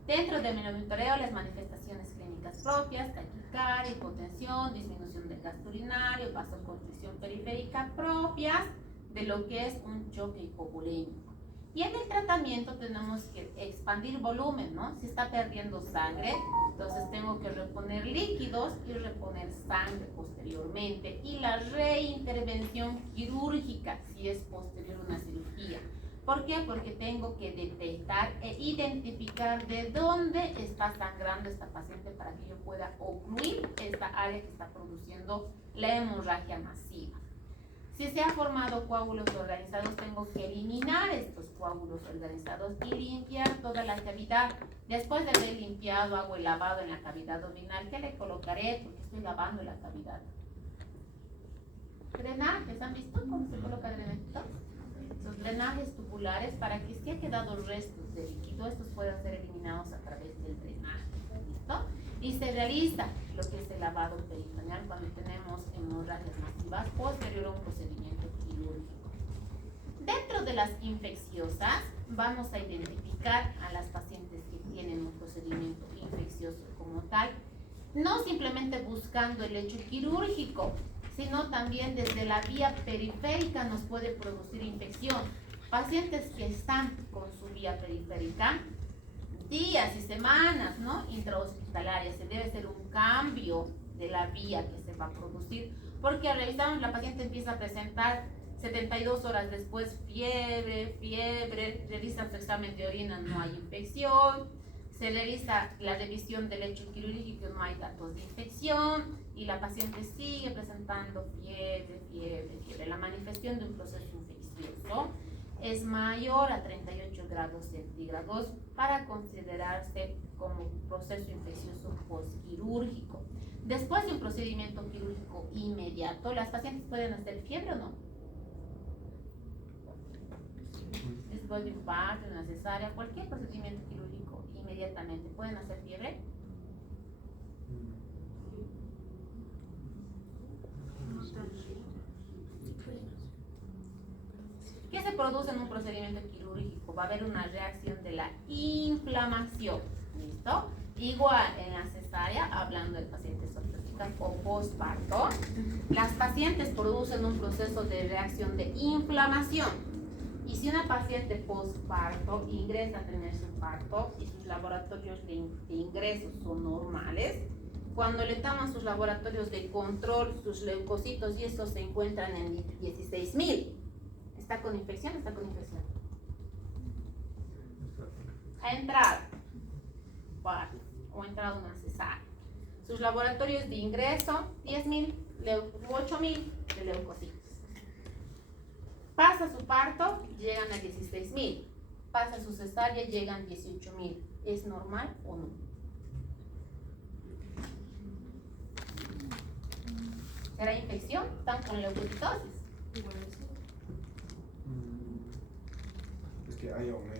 Dentro del monitoreo, las manifestaciones clínicas propias, taquicardia, hipotensión, disminución del gasto urinario, vasoconstricción periférica propias de lo que es un choque hipovolémico. Y en el tratamiento tenemos que expandir volumen, ¿no? Si está perdiendo sangre, entonces tengo que reponer líquidos y reponer sangre posteriormente. Y la reintervención quirúrgica, si es posterior a una cirugía. ¿Por qué? Porque tengo que detectar e identificar de dónde está sangrando esta paciente para que yo pueda ocluir esta área que está produciendo la hemorragia masiva. Si se han formado coágulos organizados, tengo que eliminar estos coágulos organizados y limpiar toda la cavidad. Después de haber limpiado, hago el lavado en la cavidad abdominal. ¿Qué le colocaré? Porque estoy lavando la cavidad. Drenajes, ¿han visto cómo se coloca drenajitos? Los drenajes tubulares, para que si ha quedado restos de líquido, estos puedan ser eliminados a través del drenaje. ¿Listo? Y se realiza lo que es el lavado peritoneal cuando tenemos hemorragias masivas posterior a un procedimiento quirúrgico. Dentro de las infecciosas, vamos a identificar a las pacientes que tienen un procedimiento infeccioso como tal, no simplemente buscando el hecho quirúrgico, sino también desde la vía periférica nos puede producir infección. Pacientes que están con su vía periférica, días y semanas, ¿no? Intrahospitalarias, se debe hacer un cambio de la vía que se va a producir, porque revisamos, la paciente empieza a presentar 72 horas después fiebre, revisan su examen de orina, no hay infección, se realiza la revisión del hecho quirúrgico, no hay datos de infección y la paciente sigue presentando fiebre. La manifestación de un proceso infeccioso es mayor a 38 grados centígrados para considerarse como proceso infeccioso postquirúrgico. Después de un procedimiento quirúrgico inmediato, ¿las pacientes pueden hacer fiebre o no? Después de un parto, de una cesárea, cualquier procedimiento quirúrgico inmediatamente, ¿pueden hacer fiebre? ¿Qué se produce en un procedimiento quirúrgico? Va a haber una reacción de la inflamación, ¿listo? Igual en la cesárea, hablando de pacientes obstétricas o postparto, las pacientes producen un proceso de reacción de inflamación. Y si una paciente postparto ingresa a tener su parto y sus laboratorios de ingreso son normales, cuando le toman sus laboratorios de control, sus leucocitos y estos se encuentran en 16.000. ¿Está con infección? ¿Está con infección? Ha entrado parto o ha entrado una cesárea. Sus laboratorios de ingreso, 10.000, 8.000 de leucocitos. Pasa su parto, llegan a 16.000. Pasa su cesárea, llegan 18.000. ¿Es normal o no? ¿Será infección? ¿Están con leucocitosis? Es que hay aumento.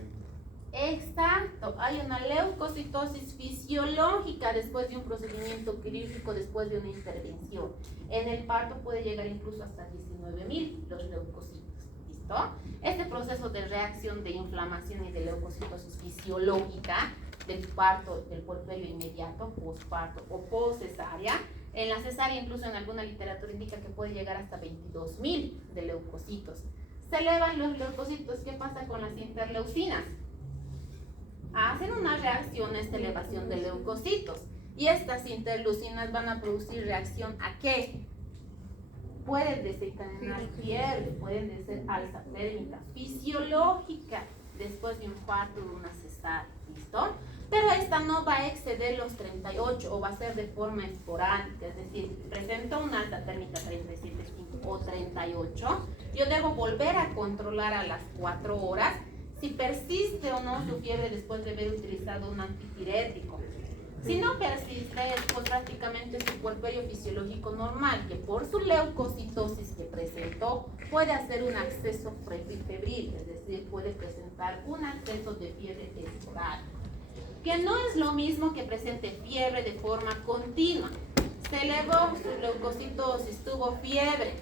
Exacto, hay una leucocitosis fisiológica después de un procedimiento quirúrgico, después de una intervención. En el parto puede llegar incluso hasta 19.000 los leucocitos. ¿Listo? Este proceso de reacción de inflamación y de leucocitosis fisiológica del parto, del puerperio inmediato, posparto o poscesárea, en la cesárea incluso en alguna literatura indica que puede llegar hasta 22.000 de leucocitos. Se elevan los leucocitos, ¿qué pasa con las interleucinas? Hacen una reacción a esta elevación de leucocitos y estas interleucinas van a producir reacción ¿a qué? Pueden desencadenar fiebre, pueden ser alza térmica fisiológica después de un parto o de una cesárea, ¿listo? Pero esta no va a exceder los 38 o va a ser de forma esporádica, es decir, presento una alta térmica 37.5 o 38, yo debo volver a controlar a las 4 horas si persiste o no su fiebre después de haber utilizado un antipirético. Si no persiste, pues prácticamente su puerperio fisiológico normal, que por su leucocitosis que presentó, puede hacer un acceso febril, es decir, puede presentar un acceso de fiebre esporádica, que no es lo mismo que presente fiebre de forma continua. Se elevó su leucocitosis, tuvo fiebre,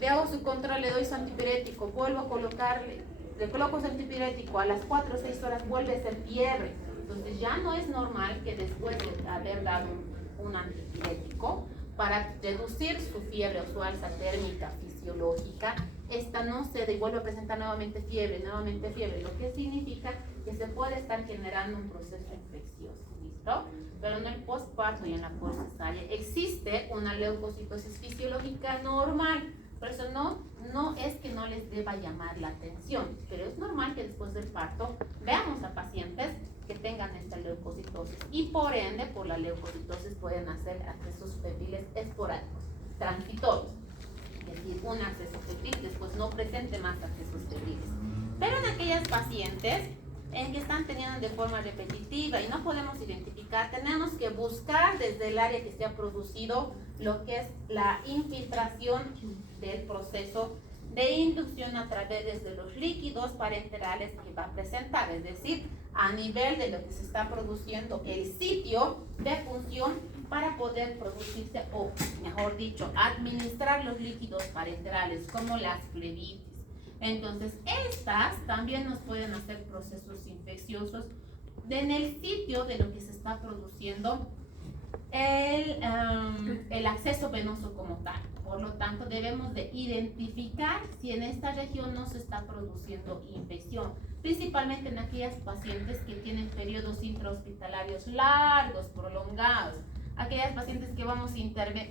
le hago su control, le doy su antipirético, vuelvo a colocarle, le coloco su antipirético, a las 4 o 6 horas vuelve a ser fiebre. Entonces ya no es normal que después de haber dado un antipirético para reducir su fiebre o su alza térmica fisiológica, esta no cede y vuelve a presentar nuevamente fiebre, lo que significa que se puede estar generando un proceso infeccioso, ¿listo? Pero en el postparto y en la postcesárea existe una leucocitosis fisiológica normal. Por eso no es que no les deba llamar la atención, pero es normal que después del parto veamos a pacientes que tengan esta leucocitosis y por ende, por la leucocitosis pueden hacer accesos febriles esporádicos, transitorios, es decir, un acceso febril, después no presente más accesos febriles. Pero en aquellas pacientes en que están teniendo de forma repetitiva y no podemos identificar, tenemos que buscar desde el área que se ha producido lo que es la infiltración del proceso de inducción a través de los líquidos parenterales que va a presentar, es decir, a nivel de lo que se está produciendo el sitio de función para poder producirse, o mejor dicho, administrar los líquidos parenterales como las flebitis. Entonces, estas también nos pueden hacer procesos infecciosos en el sitio de lo que se está produciendo el acceso venoso como tal. Por lo tanto, debemos de identificar si en esta región no se está produciendo infección, principalmente en aquellas pacientes que tienen periodos intrahospitalarios largos, prolongados, aquellas pacientes que vamos a internar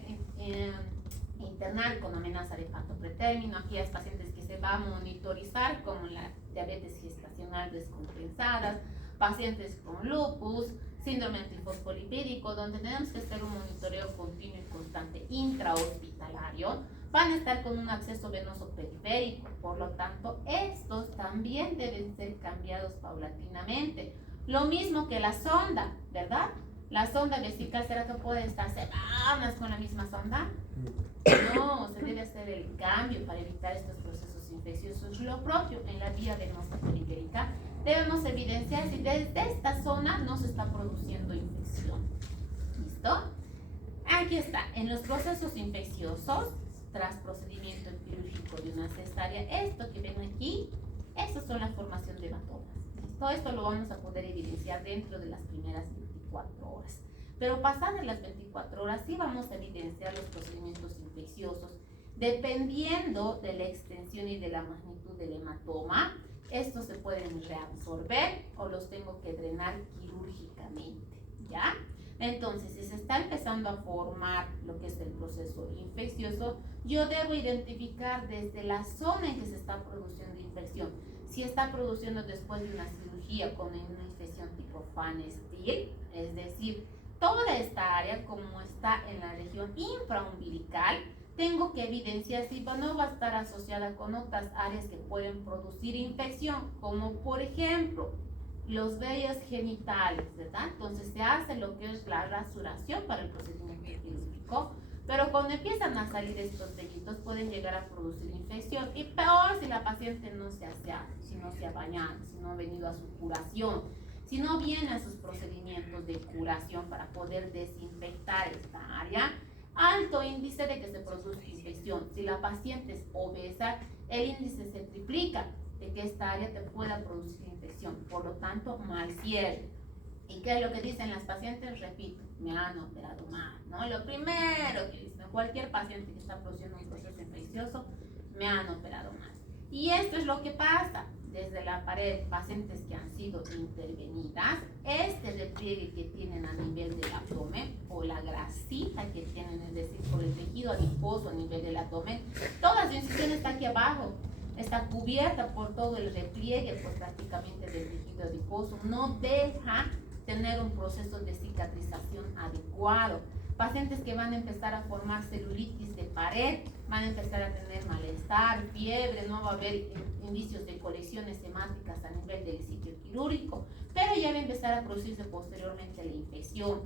con amenaza de parto pretérmino, aquellas pacientes que se va a monitorizar como la diabetes gestacional descompensada, pacientes con lupus, síndrome antifosfolipídico, donde tenemos que hacer un monitoreo continuo y constante intrahospitalario, van a estar con un acceso venoso periférico. Por lo tanto, estos también deben ser cambiados paulatinamente. Lo mismo que la sonda, ¿verdad? La sonda vesical, ¿será que puede estar semanas con la misma sonda? No, se debe hacer el cambio para evitar estos procesos infecciosos. Lo propio en la vía venosa periférica, debemos evidenciar si desde esta zona no se está produciendo infección. ¿Listo? Aquí está, en los procesos infecciosos, tras procedimiento quirúrgico de una cesárea, esto que ven aquí, estas son la formación de hematomas. ¿Listo? Esto lo vamos a poder evidenciar dentro de las primeras 24 horas. Pero pasadas las 24 horas sí vamos a evidenciar los procedimientos infecciosos. Dependiendo de la extensión y de la magnitud del hematoma, estos se pueden reabsorber o los tengo que drenar quirúrgicamente, ¿ya? Entonces, si se está empezando a formar lo que es el proceso infeccioso, yo debo identificar desde la zona en que se está produciendo infección. Si está produciendo después de una cirugía con una infección tipo Fan Steel, es decir, toda esta área como está en la región infraumbilical, tengo que evidenciar si no va a estar asociada con otras áreas que pueden producir infección, como por ejemplo los vellos genitales, ¿verdad? Entonces se hace lo que es la rasuración para el procedimiento quirúrgico, Pero cuando empiezan a salir estos vellitos pueden llegar a producir infección, y peor si la paciente no se ha aseado, si no se ha bañado, si no ha venido a su curación, si no viene a sus procedimientos de curación para poder desinfectar esta área. Alto índice de que se produzca infección. Si la paciente es obesa, el índice se triplica de que esta área te pueda producir infección. Por lo tanto, mal cierre. ¿Y qué es lo que dicen las pacientes? Repito, me han operado mal, ¿no? Lo primero que dicen, cualquier paciente que está produciendo un proceso infeccioso, me han operado mal. Y esto es lo que pasa. Desde la pared, pacientes que han sido intervenidas, este repliegue que tienen a nivel del abdomen o la grasita que tienen, es decir, por el tejido adiposo a nivel del abdomen, toda su incisión está aquí abajo, está cubierta por todo el repliegue, pues prácticamente del tejido adiposo, no deja tener un proceso de cicatrización adecuado. Pacientes que van a empezar a formar celulitis de pared, van a empezar a tener malestar, fiebre, no va a haber indicios de colecciones hemáticas a nivel del sitio quirúrgico, pero ya va a empezar a producirse posteriormente la infección.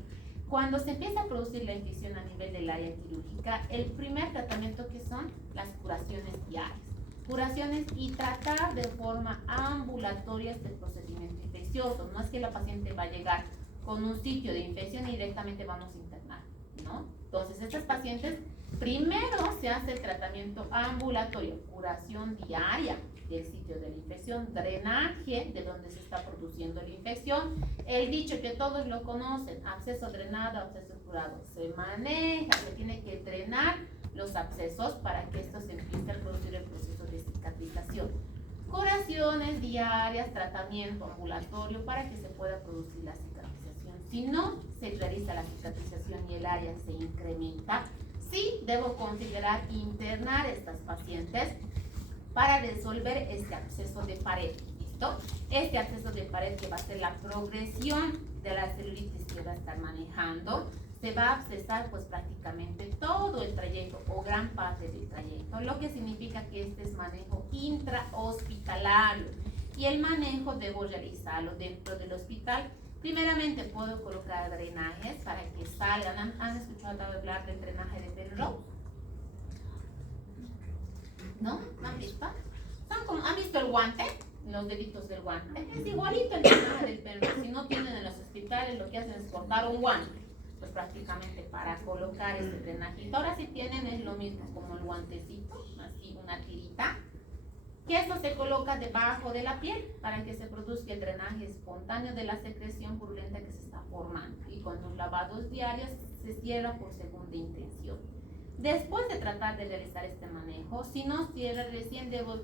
Cuando se empieza a producir la infección a nivel del área quirúrgica, el primer tratamiento que son las curaciones diarias. Curaciones y tratar de forma ambulatoria este procedimiento infeccioso. No es que la paciente va a llegar con un sitio de infección y directamente vamos a internar, ¿no? Entonces, estas pacientes, primero se hace el tratamiento ambulatorio, curación diaria del sitio de la infección, drenaje de donde se está produciendo la infección. El dicho que todos lo conocen, absceso drenado, absceso curado, se maneja, se tiene que drenar los abscesos para que esto se empiece a producir el proceso de cicatrización. Curaciones diarias, tratamiento ambulatorio para que se pueda producir la cicatrización. Si no se realiza la cicatrización y el área se incrementa, sí debo considerar internar a estas pacientes para resolver este absceso de pared. ¿Listo? Este absceso de pared que va a ser la progresión de la celulitis que va a estar manejando, se va a abscesar pues prácticamente todo el trayecto o gran parte del trayecto, lo que significa que este es manejo intrahospitalario y el manejo debo realizarlo dentro del hospital. Primeramente puedo colocar drenajes para que salgan. ¿Han escuchado hablar del drenaje de Penrose? ¿No? ¿No han visto? ¿Han visto el guante? Los deditos del guante. Es igualito el drenaje del Penrose. Si no tienen en los hospitales, lo que hacen es cortar un guante, pues prácticamente para colocar este drenajito. Ahora si tienen es lo mismo como el guantecito, así una tirita, que esto se coloca debajo de la piel para que se produzca el drenaje espontáneo de la secreción purulenta que se está formando, y con los lavados diarios se cierra por segunda intención. Después de tratar de realizar este manejo, si no cierra, recién debo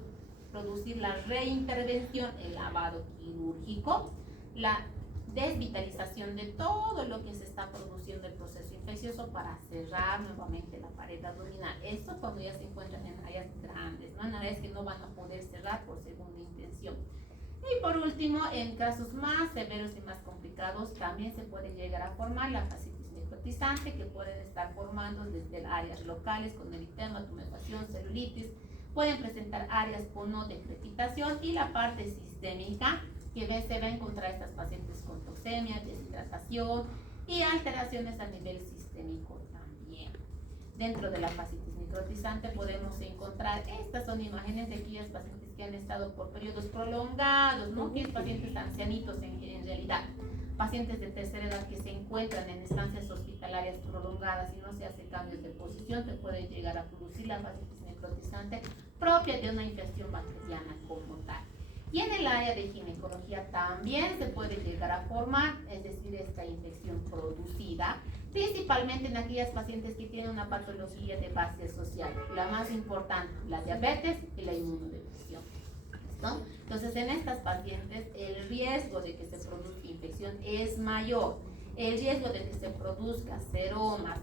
producir la reintervención, el lavado quirúrgico, la desvitalización de todo lo que se está produciendo el proceso infeccioso para cerrar nuevamente la pared abdominal. Esto cuando ya se encuentran en áreas grandes, ¿no? En áreas que no van a poder cerrar por segunda intención. Y por último, en casos más severos y más complicados, también se puede llegar a formar la fascitis necrotizante, que pueden estar formando desde áreas locales con eritema, tumefación, celulitis. Pueden presentar áreas con no de crepitación, y la parte sistémica, que se va a encontrar estas pacientes con toxemia, deshidratación y alteraciones a nivel sistémico también. Dentro de la fascitis necrotizante podemos encontrar, estas son imágenes de aquellas pacientes que han estado por periodos prolongados, no que es pacientes ancianitos en realidad, pacientes de tercera edad que se encuentran en estancias hospitalarias prolongadas y no se hace cambios de posición, te puede llegar a producir la fascitis necrotizante propia de una infección bacteriana como tal. Y en el área de ginecología también se puede llegar a formar, es decir, esta infección producida, principalmente en aquellas pacientes que tienen una patología de base social, la más importante, la diabetes y la inmunodepresión. ¿No? Entonces, en estas pacientes el riesgo de que se produzca infección es mayor, el riesgo de que se produzca seromas,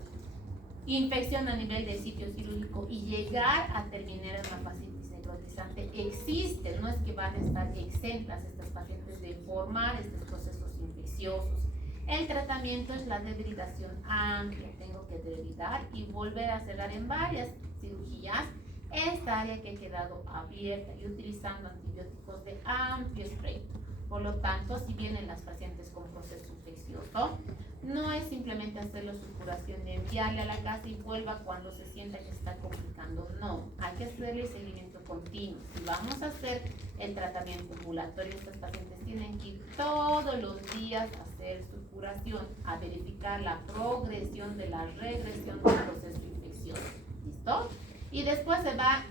infección a nivel del sitio quirúrgico y llegar a terminar en una fascitis necrotizante existe, no es que van a estar exentas estas pacientes de formar estos procesos infecciosos. El tratamiento es la debilidación amplia, tengo que debilitar y volver a cerrar en varias cirugías esta área que ha quedado abierta y utilizando antibióticos de amplio espectro. Por lo tanto, si vienen las pacientes con proceso infeccioso, No es simplemente hacer la supuración de enviarle a la casa y vuelva cuando se sienta que está complicando. No, hay que hacerle seguimiento continuo. Si vamos a hacer el tratamiento ambulatorio, estos pacientes tienen que ir todos los días a hacer supuración, a verificar la progresión de la regresión del proceso infeccioso. ¿Listo? Y después se va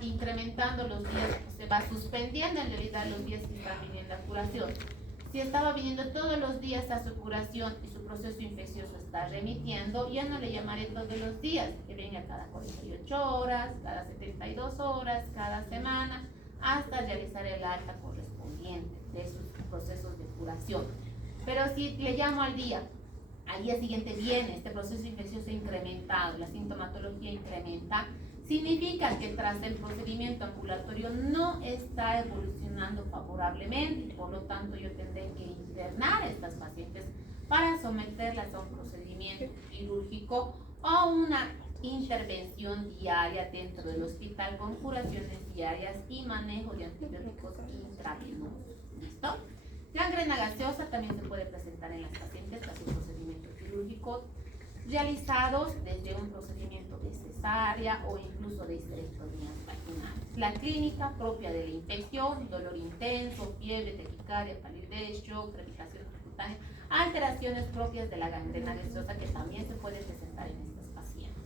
incrementando los días, se va suspendiendo en realidad los días que están viniendo a curación. Si estaba viniendo todos los días a su curación y su proceso infeccioso está remitiendo, ya no le llamaré todos los días, que venga cada 48 horas, cada 72 horas, cada semana, hasta realizar el alta correspondiente de sus procesos de curación. Pero si le llamo al día siguiente viene este proceso infeccioso incrementado, la sintomatología incrementa, significa que tras el procedimiento ambulatorio no está evolucionando favorablemente y por lo tanto yo tendré que internar a estas pacientes para someterlas a un procedimiento quirúrgico o una intervención diaria dentro del hospital con curaciones diarias y manejo de antibióticos intravenosos. ¿Listo? Gangrena gaseosa también se puede presentar en las pacientes tras un procedimiento quirúrgico realizados desde un procedimiento de cesárea o incluso de histerectomías vaginales. La clínica propia de la infección, dolor intenso, fiebre, taquicardia, palidez, shock, crepitación cutánea, alteraciones propias de la gangrena gaseosa que también se puede presentar en estas pacientes.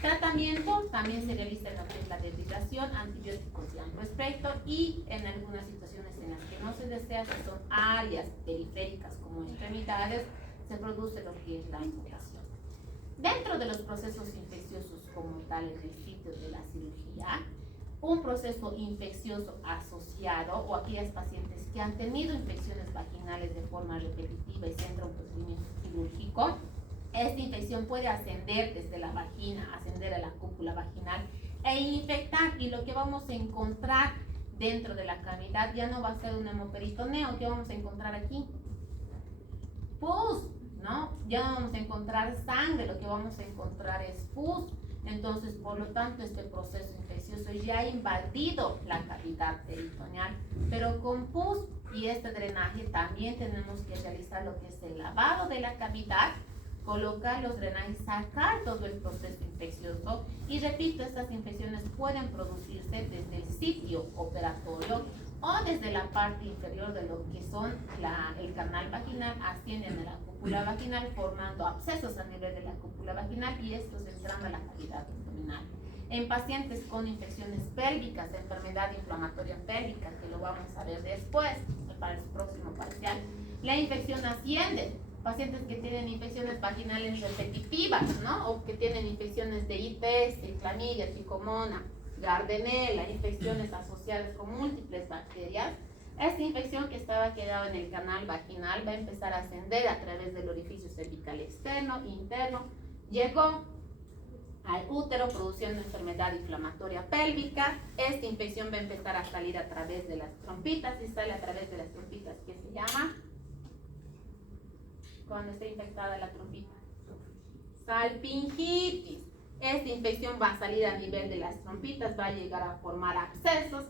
Tratamiento también se realiza en lo que es la dehidratación, antibióticos de amplio espectro y en algunas situaciones en las que no se desea, si son áreas periféricas como extremidades, se produce lo que es la amputación. Dentro de los procesos infecciosos como tal en el sitio de la cirugía, un proceso infeccioso asociado o aquellas pacientes que han tenido infecciones vaginales de forma repetitiva y se entra un procedimiento quirúrgico, esta infección puede ascender desde la vagina, ascender a la cúpula vaginal e infectar, y lo que vamos a encontrar dentro de la cavidad ya no va a ser un hemoperitoneo. ¿Qué vamos a encontrar aquí? Pus, ¿no? Ya no vamos a encontrar sangre, lo que vamos a encontrar es pus. Entonces, por lo tanto, este proceso infeccioso ya ha invadido la cavidad peritoneal, pero con pus y este drenaje también tenemos que realizar lo que es el lavado de la cavidad, colocar los drenajes, sacar todo el proceso infeccioso y repito, estas infecciones pueden producirse desde el sitio operatorio o desde la parte inferior de lo que son el canal vaginal, ascienden a la cúpula vaginal formando abscesos a nivel de la cúpula vaginal y estos entrando a la cavidad abdominal. En pacientes con infecciones pélvicas, enfermedad inflamatoria pélvica, que lo vamos a ver después para el próximo parcial, la infección asciende. Pacientes que tienen infecciones vaginales repetitivas, ¿no? O que tienen infecciones de ITS, clamidia, tricomona, Gardnerella, infecciones asociadas con múltiples bacterias. Esta infección que estaba quedada en el canal vaginal va a empezar a ascender a través del orificio cervical externo, interno, llegó al útero produciendo enfermedad inflamatoria pélvica. Esta infección va a empezar a salir a través de las trompitas y sale a través de las trompitas, ¿qué se llama? Cuando está infectada la trompita, salpingitis. Esta infección va a salir a nivel de las trompitas, va a llegar a formar abscesos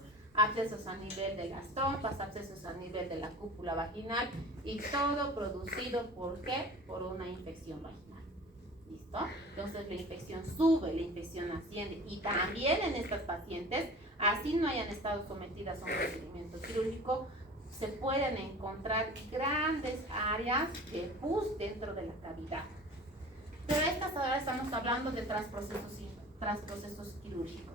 a nivel de las trompas, abscesos a nivel de la cúpula vaginal y todo producido ¿por qué? Por una infección vaginal. ¿Listo? Entonces la infección sube, la infección asciende y también en estas pacientes, así no hayan estado sometidas a un procedimiento quirúrgico, se pueden encontrar grandes áreas de pus dentro de la cavidad. Pero ahora estamos hablando de trasprocesos quirúrgicos.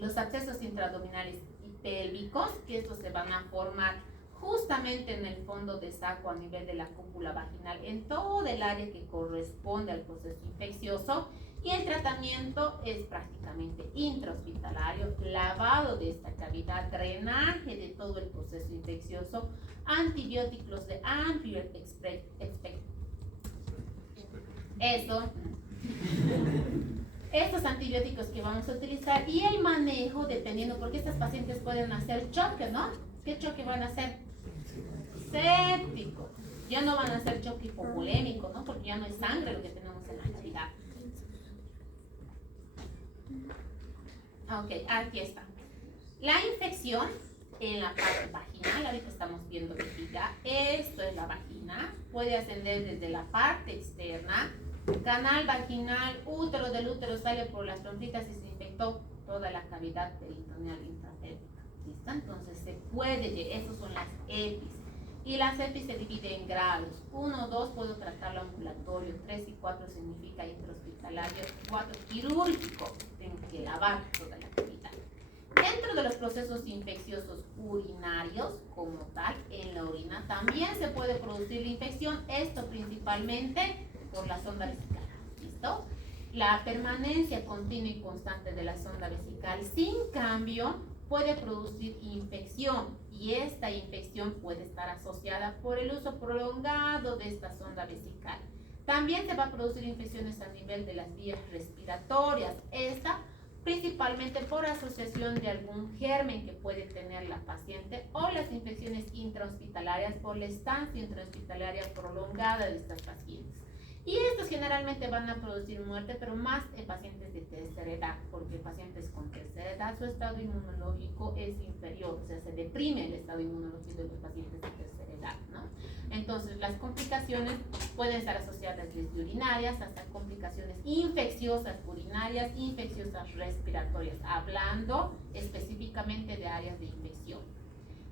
Los abscesos intraabdominales y pélvicos, que estos se van a formar justamente en el fondo de saco a nivel de la cúpula vaginal, en todo el área que corresponde al proceso infeccioso. Y el tratamiento es prácticamente intrahospitalario, lavado de esta cavidad, drenaje de todo el proceso infeccioso, antibióticos de amplio espectro. Estos antibióticos que vamos a utilizar y el manejo dependiendo, porque estas pacientes pueden hacer choque, ¿no? ¿Qué choque van a hacer? Séptico. Ya no van a hacer choque hipovolémico, ¿no? Porque ya no es sangre lo que tenemos en la cavidad. Ok, aquí está. La infección en la parte vaginal, ahorita estamos viendo vejiga, esto es la vagina, puede ascender desde la parte externa, canal vaginal, útero del útero sale por las trompitas y se infectó toda la cavidad peritoneal intrapélvica. ¿Listo? Entonces se puede, esas son las EPIs. Y las EPIs se dividen en grados. 1 o 2 puedo tratarlo ambulatorio, 3 y 4 significa intrahospitalario, 4 quirúrgico, tengo que lavar toda la cavidad. Dentro de los procesos infecciosos urinarios, como tal, en la orina también se puede producir la infección, esto principalmente por la sonda vesical. ¿Listo? La permanencia continua y constante de la sonda vesical sin cambio puede producir infección y esta infección puede estar asociada por el uso prolongado de esta sonda vesical. También se va a producir infecciones a nivel de las vías respiratorias. Esta principalmente por asociación de algún germen que puede tener la paciente o las infecciones intrahospitalarias por la estancia intrahospitalaria prolongada de estas pacientes. Y estos generalmente van a producir muerte, pero más en pacientes de tercera edad, porque pacientes con tercera edad su estado inmunológico es inferior, o sea, se deprime el estado inmunológico de los pacientes de tercera edad, ¿no? Entonces, las complicaciones pueden estar asociadas desde urinarias hasta complicaciones infecciosas urinarias, infecciosas respiratorias, hablando específicamente de áreas de infección.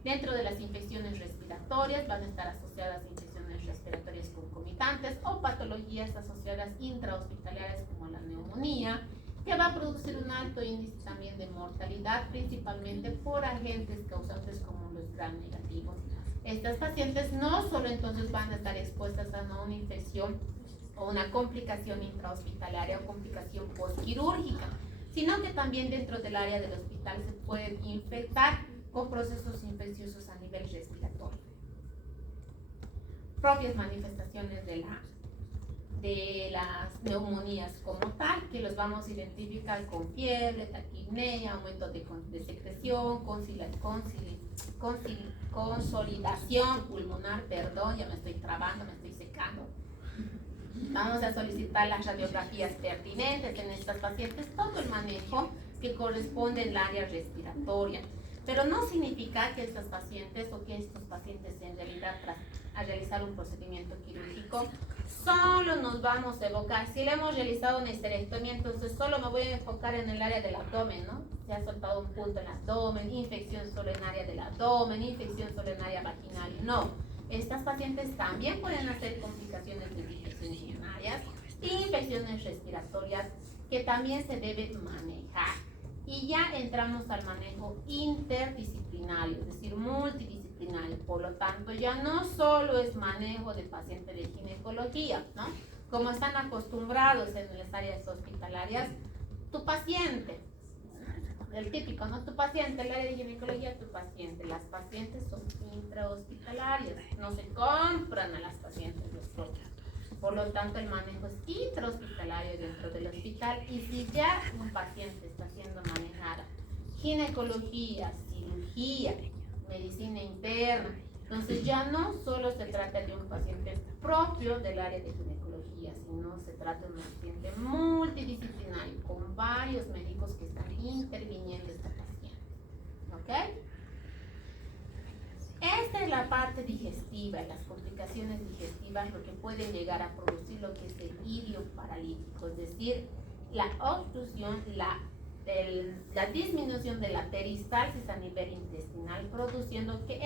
Dentro de las infecciones respiratorias van a estar asociadas infecciones respiratorias concomitantes o patologías asociadas intrahospitalarias como la neumonía, que va a producir un alto índice también de mortalidad, principalmente por agentes causantes como los gram negativos. Estas pacientes no solo entonces van a estar expuestas a una infección o una complicación intrahospitalaria o complicación postquirúrgica, sino que también dentro del área del hospital se pueden infectar con procesos infecciosos a nivel respiratorio. Propias manifestaciones de las neumonías como tal, que los vamos a identificar con fiebre, taquipnea, aumento de secreción, consolidación pulmonar, perdón, ya me estoy trabando, me estoy secando. Vamos a solicitar las radiografías pertinentes en estas pacientes, todo el manejo que corresponde al área respiratoria. Pero no significa que estas pacientes o que estos pacientes en realidad tras a realizar un procedimiento quirúrgico solo nos vamos a evocar. Si le hemos realizado una histerectomía, entonces solo me voy a enfocar en el área del abdomen, ¿no? Se ha soltado un punto en el abdomen, infección solo en área del abdomen, infección solo en área vaginal. No, estas pacientes también pueden hacer complicaciones de infecciones urinarias y infecciones respiratorias que también se deben manejar. Y ya entramos al manejo interdisciplinario, es decir, multidisciplinario. Por lo tanto, ya no solo es manejo de pacientes de ginecología, ¿no? Como están acostumbrados en las áreas hospitalarias, tu paciente, el típico, ¿no? Tu paciente, el área de ginecología, tu paciente. Las pacientes son intrahospitalarias, no se compran a las pacientes los propios. Por lo tanto, el manejo es intrahospitalario dentro del hospital. Y si ya un paciente está siendo manejada ginecología, cirugía, medicina interna, entonces ya no solo se trata de un paciente propio del área de ginecología, sino se trata de un paciente multidisciplinario con varios médicos que están interviniendo esta paciente. ¿Ok? Esta es la parte digestiva, las complicaciones digestivas, lo que puede llegar a producir lo que es el ilio paralítico, es decir, la obstrucción, la disminución de la peristalsis a nivel intestinal, produciendo que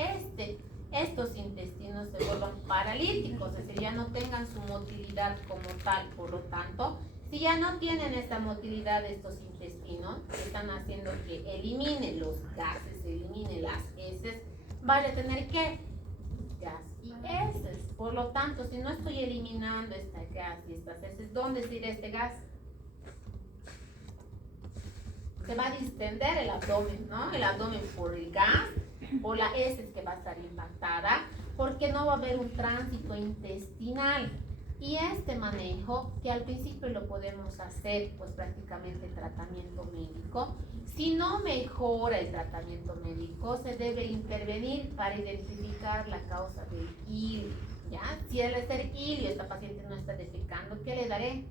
estos intestinos se vuelvan paralíticos, es decir, ya no tengan su motilidad como tal. Por lo tanto, si ya no tienen esta motilidad de estos intestinos, están haciendo que elimine los gases, elimine las heces, vaya a tener que gas y heces. Por lo tanto, si no estoy eliminando esta gas y estas heces, ¿dónde se irá este gas? Se va a distender el abdomen, ¿no? El abdomen por el gas, por la heces que va a estar impactada, porque no va a haber un tránsito intestinal. Y este manejo, que al principio lo podemos hacer, pues prácticamente tratamiento médico, si no mejora el tratamiento médico, se debe intervenir para identificar la causa del ilio, ¿ya? Si al ser ilio, esta paciente no está defecando, ¿qué le daré?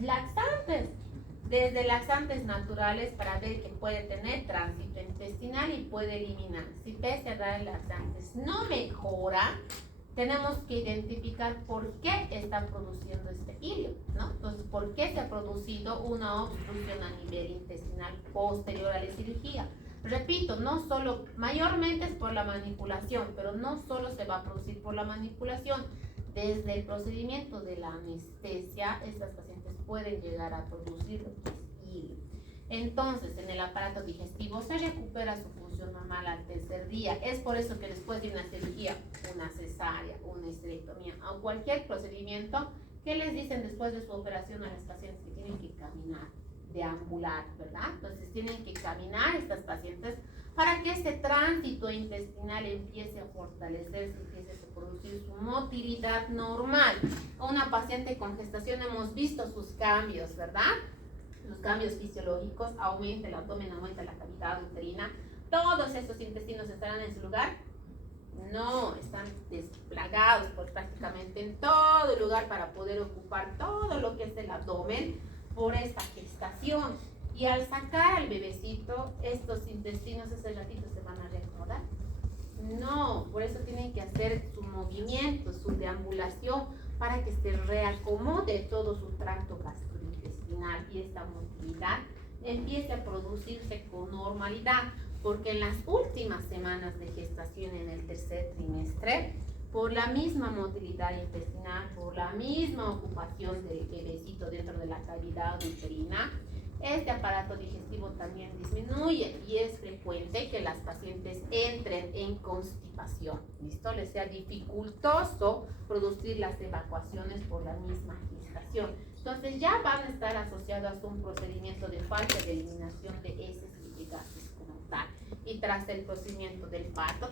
Laxantes. desde laxantes naturales para ver que puede tener tránsito intestinal y puede eliminar. Si pese a dar laxantes no mejora, tenemos que identificar por qué está produciendo este hilio, ¿no? Entonces, ¿por qué se ha producido una obstrucción a nivel intestinal posterior a la cirugía? Repito, no solo, mayormente es por la manipulación, pero no solo se va a producir por la manipulación. Desde el procedimiento de la anestesia, estas pacientes pueden llegar a producir lo que es hilio. Entonces, en el aparato digestivo se recupera su función normal al tercer día. Es por eso que después de una cirugía, una cesárea, una histerectomía o cualquier procedimiento, ¿qué les dicen después de su operación a las pacientes? Que tienen que caminar, deambular, ¿verdad? Entonces tienen que caminar estas pacientes para que este tránsito intestinal empiece a fortalecerse, empiece a producir su motilidad normal. Una paciente con gestación hemos visto sus cambios, ¿verdad? Los cambios fisiológicos, aumenta el abdomen, aumenta la cavidad uterina. ¿Todos esos intestinos estarán en su lugar? No, están desplagados por prácticamente en todo el lugar para poder ocupar todo lo que es el abdomen por esta gestación. Y al sacar al bebecito, estos intestinos ese ratito se van a reacomodar. No, por eso tienen que hacer su movimiento, su deambulación, para que se reacomode todo su tracto gastrointestinal y esta motilidad empiece a producirse con normalidad, porque en las últimas semanas de gestación, en el tercer trimestre, por la misma motilidad intestinal, por la misma ocupación del bebecito dentro de la cavidad uterina, este aparato digestivo también disminuye y es frecuente que las pacientes entren en constipación. ¿Listo? Les sea dificultoso producir las evacuaciones por la misma gestación. Entonces ya van a estar asociados a un procedimiento de falta de eliminación de heces y de gases como tal. Y tras el procedimiento del parto,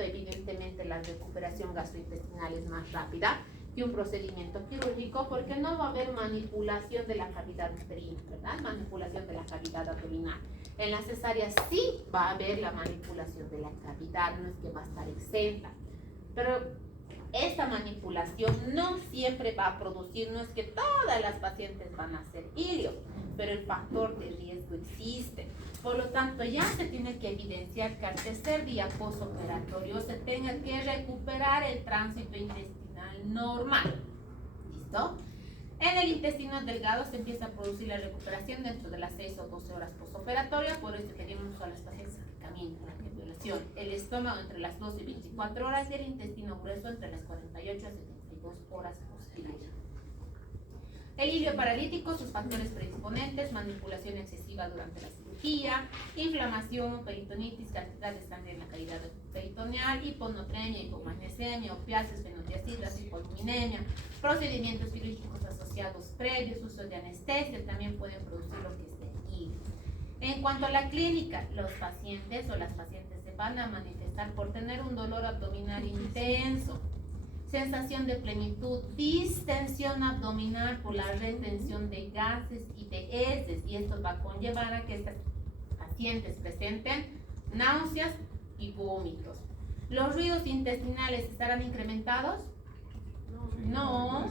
evidentemente la recuperación gastrointestinal es más rápida que un procedimiento quirúrgico, porque no va a haber manipulación de la cavidad uterina, ¿verdad? Manipulación de la cavidad abdominal. En la cesárea sí va a haber la manipulación de la cavidad, no es que va a estar exenta. Pero esta manipulación no siempre va a producir, no es que todas las pacientes van a hacer hilio, pero el factor de riesgo existe. Por lo tanto, ya se tiene que evidenciar que al tercer día postoperatorio se tenga que recuperar el tránsito intestinal normal. ¿Listo? En el intestino delgado se empieza a producir la recuperación dentro de las 6 o 12 horas postoperatoria, por eso pedimos a las pacientes que caminen con la violación. El estómago entre las 12 y 24 horas y el intestino grueso entre las 48 a 72 horas posteriores. El hilio paralítico, sus factores predisponentes: manipulación excesiva durante la cirugía, inflamación, peritonitis, cantidad de sangre en la cavidad peritoneal, hiponatremia, hipomagnesemia, opiáceos, fenotiacidas, hipoluminemia, procedimientos quirúrgicos asociados previos, uso de anestesia, también pueden producir lo que es el hilio. En cuanto a la clínica, los pacientes o las pacientes se van a manifestar por tener un dolor abdominal intenso, sensación de plenitud, distensión abdominal por la retención de gases y de heces, y esto va a conllevar a que estas pacientes presenten náuseas y vómitos. ¿Los ruidos intestinales estarán incrementados? No,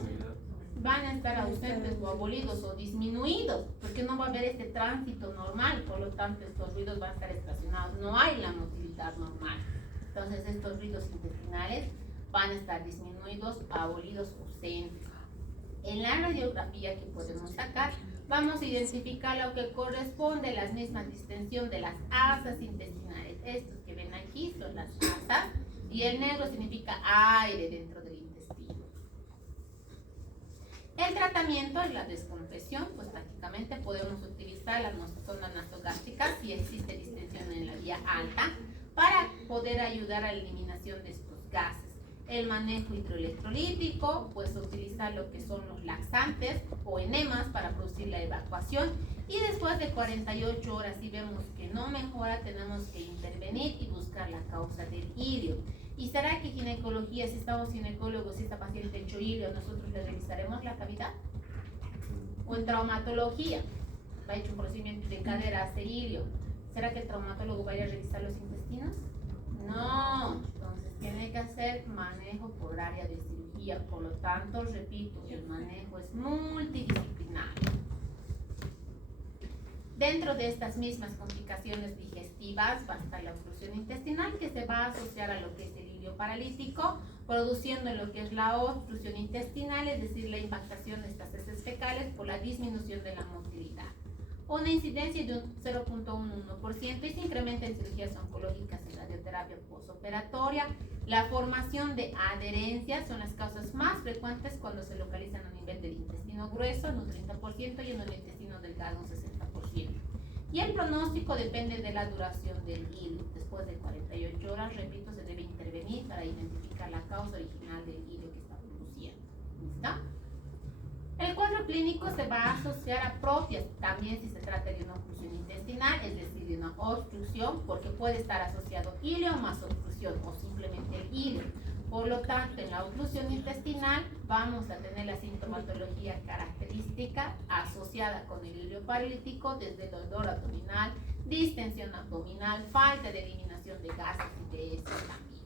van a estar ausentes o abolidos o disminuidos, porque no va a haber este tránsito normal, por lo tanto estos ruidos van a estar estacionados, no hay la motilidad normal. Entonces estos ruidos intestinales van a estar disminuidos, abolidos, ausentes. En la radiografía que podemos sacar, vamos a identificar lo que corresponde a la misma distensión de las asas intestinales. Estos que ven aquí son las asas, y el negro significa aire dentro del intestino. El tratamiento es la descompresión, pues prácticamente podemos utilizar la sonda nasogástrica si existe distensión en la vía alta para poder ayudar a la eliminación de estos gases. El manejo hidroelectrolítico, pues utilizar lo que son los laxantes o enemas para producir la evacuación, y después de 48 horas si vemos que no mejora, tenemos que intervenir y buscar la causa del hilio. ¿Y será que ginecología, si estamos ginecólogos, si esta paciente ha hecho hilio, nosotros le revisaremos la cavidad? O en traumatología, va a hecho un procedimiento de cadera, hace hilio, ¿será que el traumatólogo vaya a revisar los intestinos? No, entonces tiene que hacer manejo por área de cirugía. Por lo tanto, repito, el manejo es multidisciplinario. Dentro de estas mismas complicaciones digestivas va a estar la oclusión intestinal, que se va a asociar a lo que es el ilio paralítico, produciendo lo que es la obstrucción intestinal, es decir, la impactación de estas heces fecales por la disminución de la motilidad. Una incidencia de un 0.11% y se incrementa en cirugías oncológicas y radioterapia postoperatoria. La formación de adherencias son las causas más frecuentes cuando se localizan a nivel del intestino grueso en un 30% y en el intestino delgado un 60%. Y el pronóstico depende de la duración del hilo. Después de 48 horas, repito, se debe intervenir para identificar la causa original del hilo que está produciendo. ¿Listo? El cuadro clínico se va a asociar a propias, también si se trata de una oclusión intestinal, es decir, de una obstrucción, porque puede estar asociado ilio más obstrucción o simplemente el ilio. Por lo tanto, en la oclusión intestinal vamos a tener la sintomatología característica asociada con el ilio paralítico, desde dolor abdominal, distensión abdominal, falta de eliminación de gases y de heces también.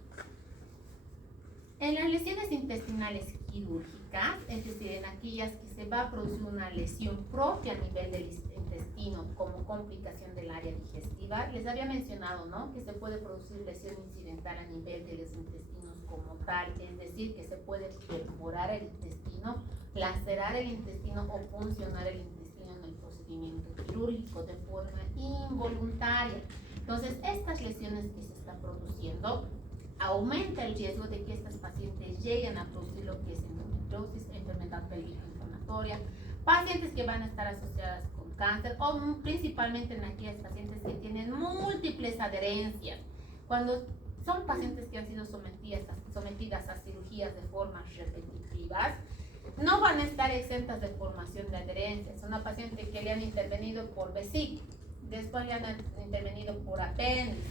En las lesiones intestinales quirúrgicas, es decir, en aquellas que se va a producir una lesión propia a nivel del intestino como complicación del área digestiva, les había mencionado, ¿no?, que se puede producir lesión incidental a nivel de los intestinos como tal, es decir, que se puede perforar el intestino, lacerar el intestino o puncionar el intestino en el procedimiento quirúrgico de forma involuntaria. Entonces, estas lesiones que se están produciendo aumenta el riesgo de que estas pacientes lleguen a producir lo que es endometriosis, enfermedad pélvica inflamatoria, pacientes que van a estar asociadas con cáncer o principalmente en aquellas pacientes que tienen múltiples adherencias. Cuando son pacientes que han sido sometidas a cirugías de formas repetitivas, no van a estar exentas de formación de adherencias. Una paciente que le han intervenido por vesícula, después le han intervenido por apéndice,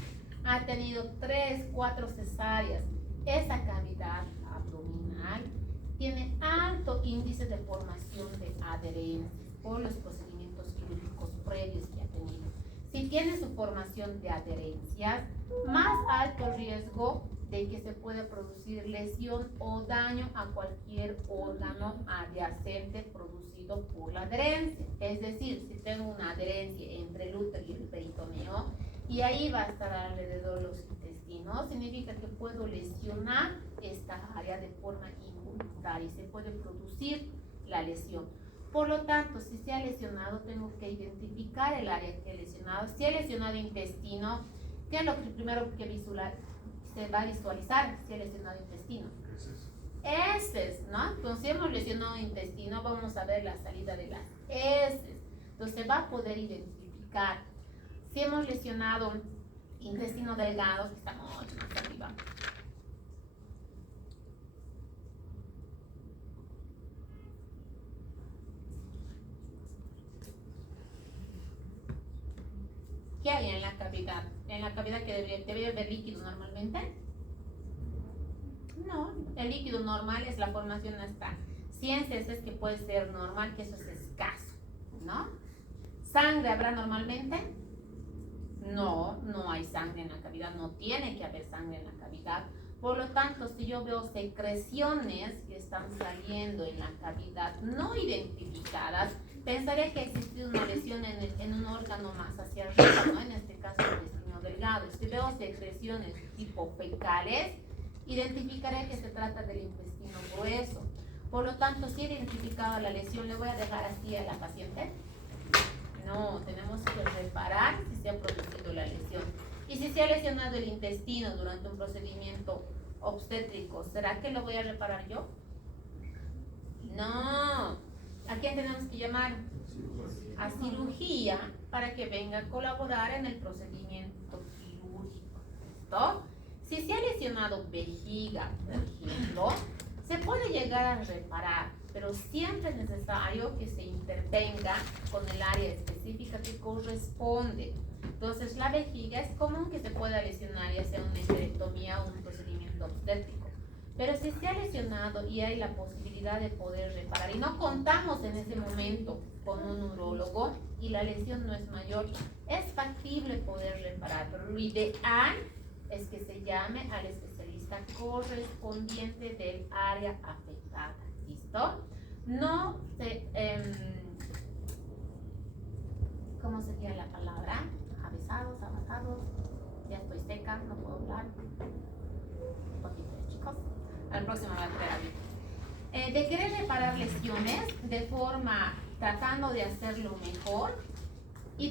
ha tenido 3, 4 cesáreas, esa cavidad abdominal tiene alto índice de formación de adherencias por los procedimientos quirúrgicos previos que ha tenido. Si tiene su formación de adherencias, más alto riesgo de que se pueda producir lesión o daño a cualquier órgano adyacente producido por la adherencia. Es decir, si tengo una adherencia entre el útero y el peritoneo, y ahí va a estar alrededor los intestinos, significa que puedo lesionar esta área de forma involuntaria y se puede producir la lesión. Por lo tanto, si se ha lesionado, tengo que identificar el área que he lesionado. Si he lesionado intestino, ¿qué es lo primero que se va a visualizar si he lesionado intestino? Heces, ¿no? Entonces, si hemos lesionado intestino, vamos a ver la salida de las heces. Entonces, se va a poder identificar. Si hemos lesionado intestino delgado, que está mucho más arriba, ¿qué hay en la cavidad? En la cavidad que debería haber líquido normalmente. No, el líquido normal es la formación hasta 100 cc, que puede ser normal, que eso es escaso, ¿no? ¿Sangre habrá normalmente? No, no hay sangre en la cavidad, no tiene que haber sangre en la cavidad. Por lo tanto, si yo veo secreciones que están saliendo en la cavidad no identificadas, pensaría que ha existido una lesión en un órgano más hacia arriba, ¿no? En este caso el intestino delgado. Si veo secreciones tipo fecales, identificaré que se trata del intestino grueso. Por lo tanto, si he identificado la lesión, ¿le voy a dejar así a la paciente? No, tenemos que reparar si se ha producido la lesión. Y si se ha lesionado el intestino durante un procedimiento obstétrico, ¿será que lo voy a reparar yo? No. ¿A quién tenemos que llamar? A cirugía para que venga a colaborar en el procedimiento quirúrgico. ¿Listo? Si se ha lesionado vejiga, por ejemplo, se puede llegar a reparar, pero siempre es necesario que se intervenga con el área específica que corresponde. Entonces, la vejiga es común que se pueda lesionar, ya sea una histerectomía o un procedimiento obstétrico. Pero si se ha lesionado y hay la posibilidad de poder reparar, y no contamos en ese momento con un urólogo y la lesión no es mayor, es factible poder reparar, pero lo ideal es que se llame al especialista correspondiente del área afectada. ¿Listo? No se, ¿cómo se decía la palabra, avesados, avanzados, ya estoy seca, no puedo hablar. Un poquito, chicos. Al próximo me va a traer a mí. De querer reparar lesiones de forma tratando de hacerlo mejor y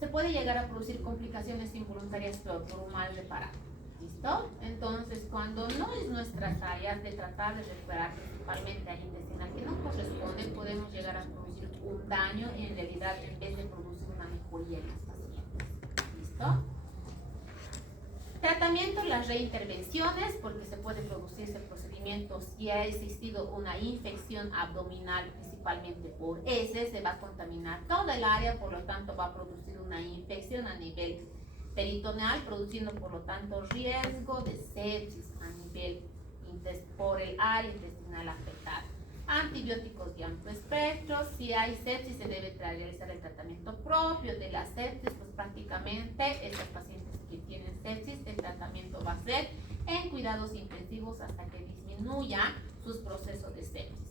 se puede llegar a producir complicaciones involuntarias por un mal reparado. ¿Listo? Entonces, cuando no es nuestras áreas de tratar de reparar principalmente al intestinal que no corresponde, podemos llegar a producir un daño en realidad en vez de producir una mejoría en los pacientes. ¿Listo? Tratamiento, las reintervenciones, porque se puede producirse procedimientos si ha existido una infección abdominal, principalmente por heces, se va a contaminar toda el área, por lo tanto va a producir una infección a nivel peritoneal, produciendo por lo tanto riesgo de sepsis a nivel por el área intestinal afectada. Antibióticos de amplio espectro, si hay sepsis se debe realizar el tratamiento propio de la sepsis, pues prácticamente estos pacientes que tienen sepsis, el tratamiento va a ser en cuidados intensivos hasta que disminuya sus procesos de sepsis.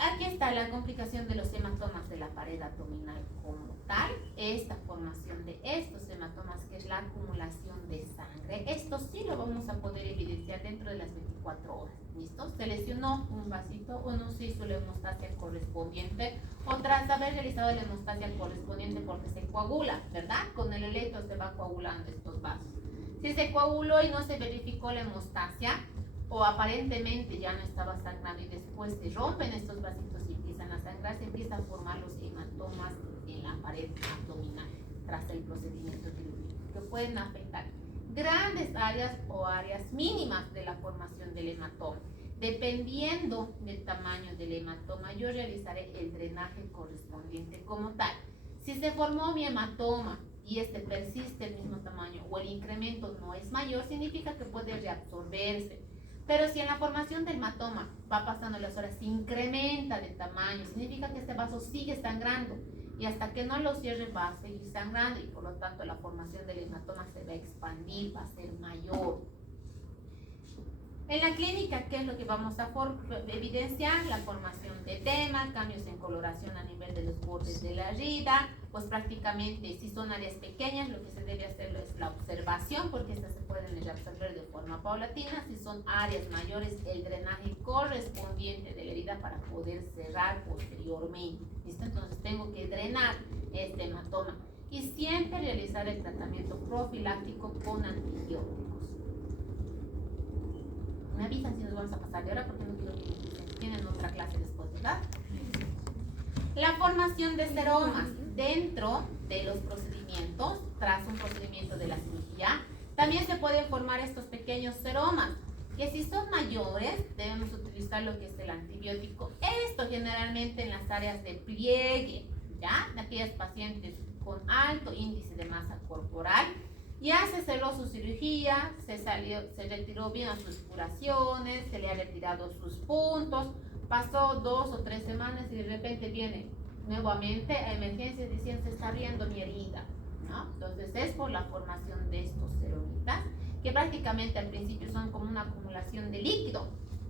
Aquí está la complicación de los hematomas de la pared abdominal como tal, esta formación de estos hematomas que es la acumulación de sangre. Esto sí lo vamos a poder evidenciar dentro de las 24 horas. ¿Listo? Se lesionó un vasito o no se hizo la hemostasia correspondiente o tras haber realizado la hemostasia correspondiente porque se coagula, ¿verdad? Con el electro se va coagulando estos vasos. Si se coaguló y no se verificó la hemostasia, o aparentemente ya no estaba sangrando y después se rompen estos vasitos y empiezan a sangrar, se empiezan a formar los hematomas en la pared abdominal tras el procedimiento quirúrgico, que pueden afectar grandes áreas o áreas mínimas de la formación del hematoma. Dependiendo del tamaño del hematoma, yo realizaré el drenaje correspondiente como tal. Si se formó mi hematoma y este persiste el mismo tamaño o el incremento no es mayor, significa que puede reabsorberse. Pero si en la formación del hematoma va pasando las horas, se incrementa de tamaño, significa que este vaso sigue sangrando y hasta que no lo cierre va a seguir sangrando y por lo tanto la formación del hematoma se va a expandir, va a ser mayor. En la clínica, ¿qué es lo que vamos a evidenciar? La formación de edema, cambios en coloración a nivel de los bordes de la herida, pues prácticamente si son áreas pequeñas lo que se debe hacer es la observación porque estas se pueden reabsorber de forma paulatina. Si son áreas mayores, el drenaje correspondiente de la herida para poder cerrar posteriormente. ¿Listo? Entonces tengo que drenar este hematoma y siempre realizar el tratamiento profiláctico con antibióticos. Me avisan si nos vamos a pasar de hora porque no quiero que tienen otra clase después, ¿verdad? La formación de seromas dentro de los procedimientos, tras un procedimiento de la cirugía, también se pueden formar estos pequeños seromas, que si son mayores debemos utilizar lo que es el antibiótico. Esto generalmente en las áreas de pliegue, ¿ya? De aquellas pacientes con alto índice de masa corporal. Ya se cerró su cirugía, se retiró bien a sus curaciones, se le ha retirado sus puntos, pasó 2 o 3 semanas y de repente viene nuevamente a emergencias diciendo se está abriendo mi herida, ¿no? Entonces es por la formación de estos seromitas, que prácticamente al principio son como una acumulación de líquido.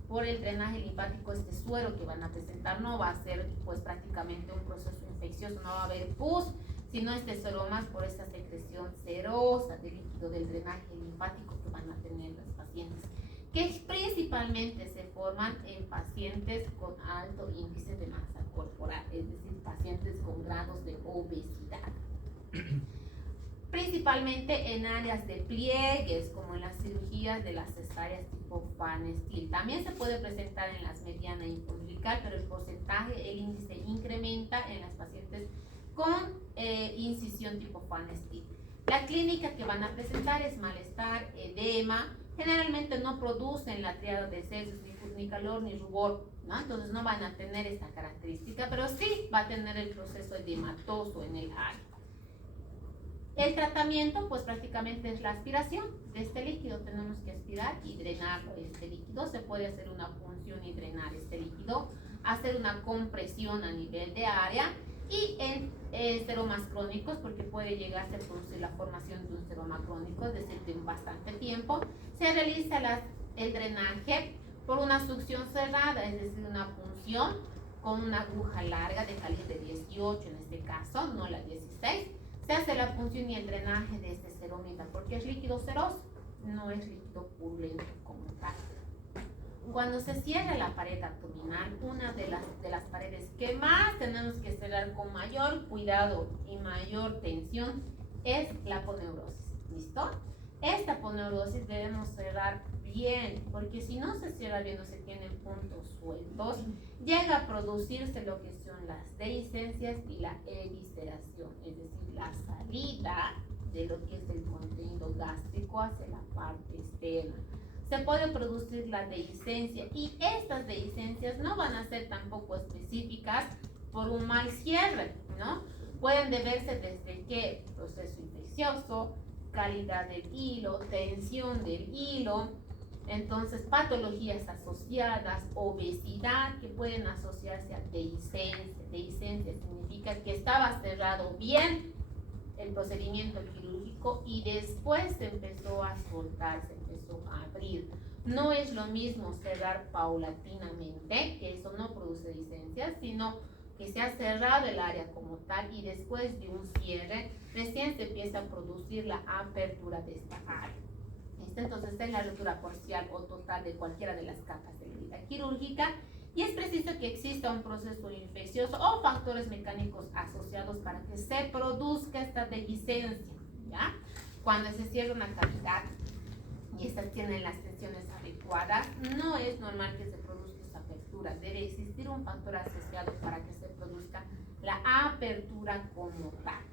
Por el drenaje linfático, este suero que van a presentar no va a ser pues prácticamente un proceso infeccioso, no va a haber pus, sino este seromas por esta secreción serosa de líquido del drenaje linfático que van a tener los pacientes, que principalmente se forman en pacientes con alto índice de masa corporal, es decir, pacientes con grados de obesidad. Principalmente en áreas de pliegues, como en las cirugías de las cesáreas tipo Van Steel. También se puede presentar en las mediana y umbilical, pero el porcentaje, el índice incrementa en las pacientes con incisión tipo Van Steel. La clínica que van a presentar es malestar, edema, generalmente no producen la triada de sepsis, ni calor ni rubor, ¿no? Entonces no van a tener esta característica, pero sí va a tener el proceso edematoso en el área. El tratamiento, pues prácticamente es la aspiración de este líquido. Tenemos que aspirar y drenar este líquido. Se puede hacer una punción y drenar este líquido, hacer una compresión a nivel de área y en seromas crónicos, porque puede llegarse a producir la formación de un seroma crónico, es decir, de bastante tiempo. Se realiza el drenaje por una succión cerrada, es decir, una punción con una aguja larga de calibre 18 en este caso, no la 16. Se hace la punción y el drenaje de este seromita porque es líquido seroso, no es líquido purulento como tal. Cuando se cierra la pared abdominal, una de las paredes que más tenemos que cerrar con mayor cuidado y mayor tensión es la aponeurosis. ¿Listo? Esta aponeurosis debemos cerrar bien, porque si no se cierra bien o se tienen puntos sueltos, llega a producirse lo que son las dehiscencias y la evisceración, es decir, la salida de lo que es el contenido gástrico hacia la parte externa. Se puede producir la dehiscencia y estas dehiscencias no van a ser tampoco específicas por un mal cierre, ¿no? Pueden deberse desde qué proceso infeccioso, calidad del hilo, tensión del hilo, entonces patologías asociadas, obesidad que pueden asociarse a dehiscencia. Dehiscencia significa que estaba cerrado bien el procedimiento quirúrgico y después se empezó a soltar, se empezó a abrir. No es lo mismo cerrar paulatinamente, que eso no produce dehiscencia, sino que se ha cerrado el área como tal y después de un cierre recién se empieza a producir la apertura de esta área. Entonces esta es la rotura parcial o total de cualquiera de las capas de la herida quirúrgica y es preciso que exista un proceso infeccioso o factores mecánicos asociados para que se produzca esta dehiscencia, ¿ya? Cuando se cierra una cavidad y estas tienen las tensiones adecuadas, no es normal que se produzca esta apertura. Debe existir un factor asociado para que se produzca la apertura como tal.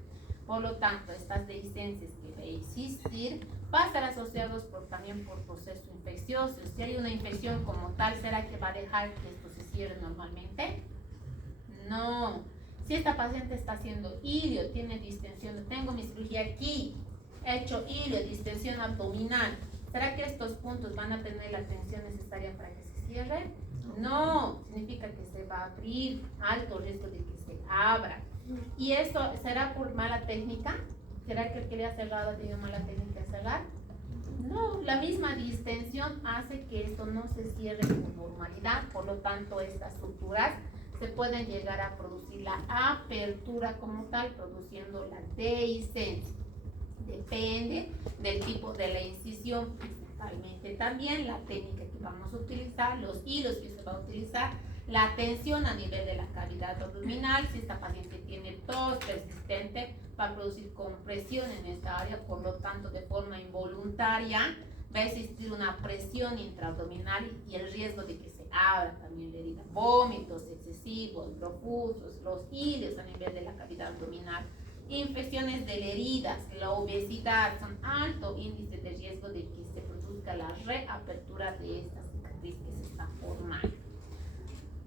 Por lo tanto, estas dehiscencias que deben existir van a estar asociados también por proceso infeccioso. Si hay una infección como tal, ¿será que va a dejar que esto se cierre normalmente? No. Si esta paciente está haciendo ilio, tiene distensión, tengo mi cirugía aquí, he hecho ilio, distensión abdominal, ¿será que estos puntos van a tener la tensión necesaria para que se cierre? No, significa que se va a abrir, alto riesgo de que se abra. ¿Y esto será por mala técnica? ¿Será que el que le ha cerrado ha tenido mala técnica de cerrar? No, la misma distensión hace que esto no se cierre con normalidad, por lo tanto estas estructuras se pueden llegar a producir la apertura como tal, produciendo la dehiscencia. Depende del tipo de la incisión, principalmente también la técnica que vamos a utilizar, los hilos que se va a utilizar, la tensión a nivel de la cavidad abdominal. Si esta paciente tiene tos persistente, va a producir compresión en esta área, por lo tanto de forma involuntaria va a existir una presión intraabdominal y el riesgo de que se abra también la herida. Vómitos excesivos, profusos, los hilos a nivel de la cavidad abdominal, infecciones de heridas, la obesidad son alto índice de riesgo de que se produzca la reapertura de esta cicatriz que se está formando.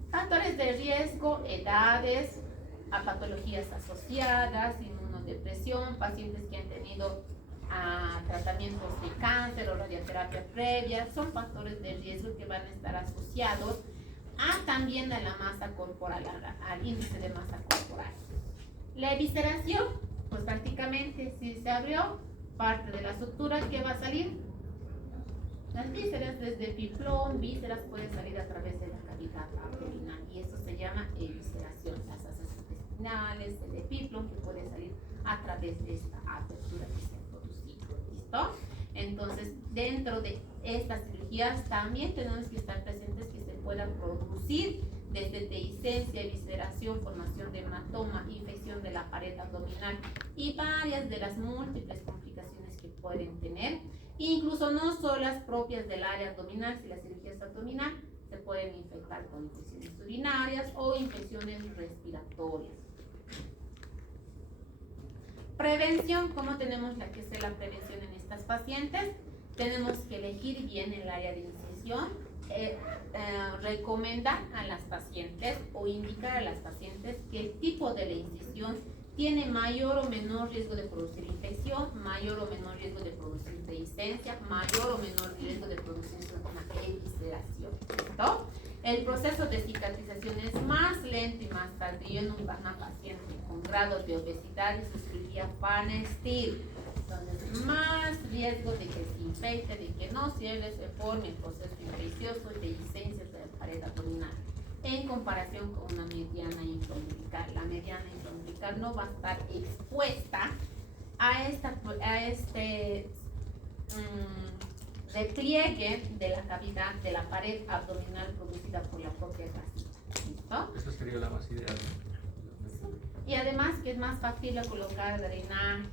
Factores de riesgo, edades, a patologías asociadas, inmunodepresión, pacientes que han tenido tratamientos de cáncer o radioterapia previa, son factores de riesgo que van a estar asociados también a la masa corporal, al índice de masa corporal. La evisceración, pues prácticamente si se abrió parte de la estructura, ¿qué va a salir? Las vísceras, desde piflón, vísceras pueden salir a través de la cavidad abdominal y eso se llama evisceración. Las asas intestinales, el epiflón que puede salir a través de esta apertura que se ha producido. ¿Listo? Entonces, dentro de estas cirugías también tenemos que estar presentes que se puedan producir desde dehiscencia, evisceración, formación de hematoma, infección de la pared abdominal y varias de las múltiples complicaciones que pueden tener. Incluso no son las propias del área abdominal, si la cirugía es abdominal, se pueden infectar con infecciones urinarias o infecciones respiratorias. Prevención, ¿cómo tenemos que hacer la prevención en estas pacientes? Tenemos que elegir bien el área de incisión, recomendar a las pacientes o indicar a las pacientes que el tipo de la incisión tiene mayor o menor riesgo de producir infección, mayor o menor riesgo de producir dehiscencia, mayor o menor riesgo de producir una evisceración. ¿Listo? El proceso de cicatrización es más lento y más tardío en una paciente con grado de obesidad y su cirugía Van-Steel. Entonces, más riesgo de que se infecte, de que no cierre, se forme el proceso infeccioso y dehiscencias de la pared abdominal. en comparación con una mediana intraumbilical. La mediana intraumbilical no va a estar expuesta a este repliegue de la cavidad de la pared abdominal producida por la propia grasita. ¿Listo? Esa sería la más ideal. Y además que es más factible colocar drenaje.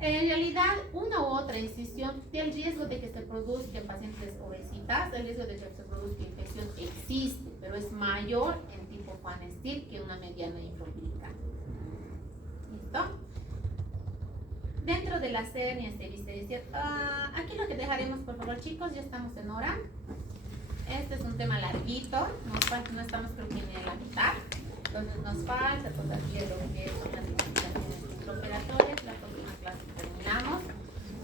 En realidad, una u otra incisión tiene el riesgo de que se produzca en pacientes obesitas, el riesgo de que se produzca infección existe, pero es mayor en tipo Fanestil que una mediana intraumbilical. ¿Listo? Dentro de las hernias de viscericial, aquí lo que dejaremos, por favor, chicos, ya estamos en hora. Este es un tema larguito, no estamos creo que ni en la mitad, entonces nos falta todavía lo que son las investigaciones intraoperatorias. La próxima clase terminamos,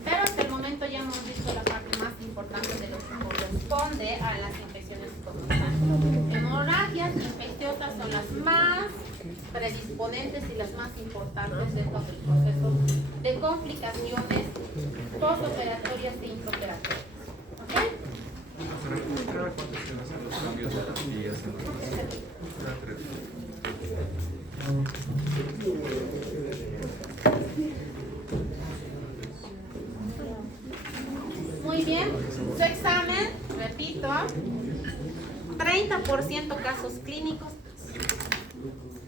pero hasta el momento ya hemos visto la parte más importante de lo que corresponde a las infecciones cosmetológicas. Hemorragias infecciosas son las más predisponentes y las más importantes dentro del proceso de complicaciones postoperatorias e intraoperatorias. ¿Ok? ¿Cada cuánto se hacen los cambios de las vías en los pacientes? Cada 3 meses. Muy bien, su examen, repito, 30% casos clínicos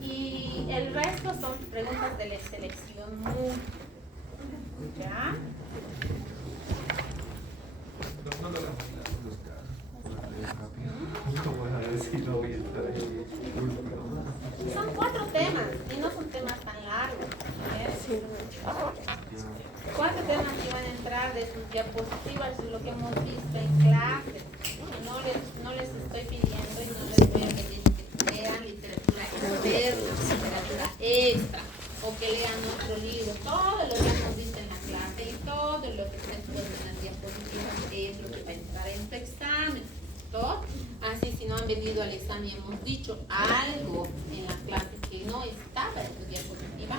y el resto son preguntas de la selección múltiple. ¿Ya? No lo hagamos los casos. No voy a decir, no voy a estar ahí. Son 4 temas y no son temas tan largos. 4 temas que van a entrar de sus diapositivas, es lo que hemos visto en clase. No les estoy pidiendo y no les voy a pedir que lean literatura externa, literatura extra, o que lean otro libro. Todo lo que hemos visto en la clase y todo lo que se puede en las diapositivas es lo que va a entrar en tu examen. ¿No? Así, si no han venido al examen y hemos dicho algo en la clase que no estaba en tu diapositiva,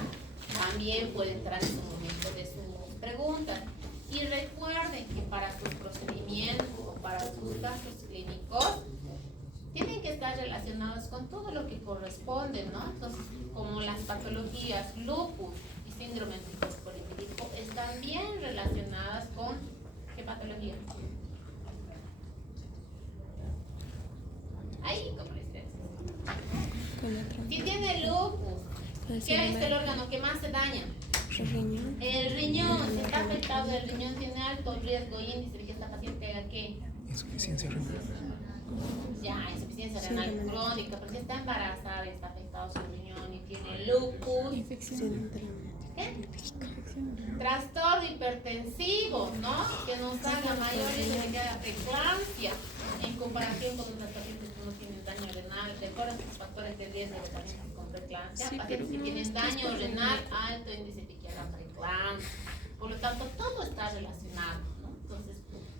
también puede entrar en su momento de sus preguntas. Y recuerden que para sus procedimientos o para sus casos clínicos tienen que estar relacionados con todo lo que corresponde, ¿no? Entonces, como las patologías lupus y síndrome anticolítico están bien relacionadas con ¿qué patología? Ahí, como les decía. Si tiene lupus, ¿qué es el órgano que más se daña? El riñón. El riñón. Si está afectado el riñón, tiene alto riesgo índice de que esta paciente haga ¿qué? Insuficiencia renal. Ya, insuficiencia renal crónica, pero si está embarazada y está afectado su riñón y tiene lupus, Infección ¿qué? Trastorno hipertensivo, ¿no? Que nos haga mayor riesgo de que haga preeclampsia en comparación con otras pacientes que no tienen daño renal. Recuerden sus factores de riesgo de los pacientes con preeclampsia. Pacientes que tienen daño renal, alto índice de que hagan preeclampsia. Por lo tanto, todo está relacionado, ¿no? Entonces,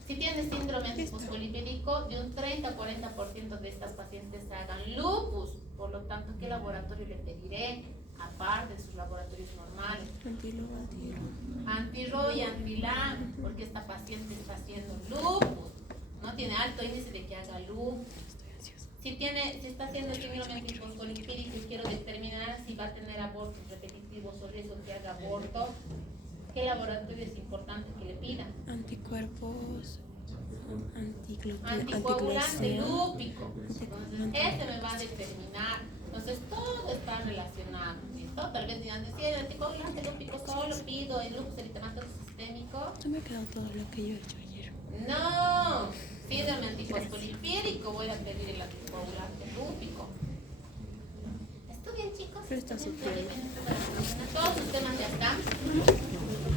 si tienes síndrome fosfolipídico, de un 30 a 40% de estas pacientes hagan lupus. Por lo tanto, ¿qué laboratorio le pediré? Aparte de sus laboratorios normales. Anti-RO y anti-LAM, porque esta paciente está haciendo lupus. No tiene alto índice de que haga lupus. Si está haciendo síndrome fosfolipídico y quiero determinar si va a tener abortos repetitivos o riesgo que haga aborto, ¿qué laboratorio es importante que le pida? Anticuerpos, anticoagulante lúpico. Entonces, este me va a determinar. Entonces, todo está relacionado. ¿Listo? Tal vez dirán, decir, el anticoagulante lúpico solo pido el lupus eritematoso sistémico. Se me ha quedado todo lo que yo he hecho ayer. No, síndrome antifosfolipídico, voy a pedir el anticoagulante lúpico. ¿Estudien, chicos? Pero está súper. Todos sus temas ya están.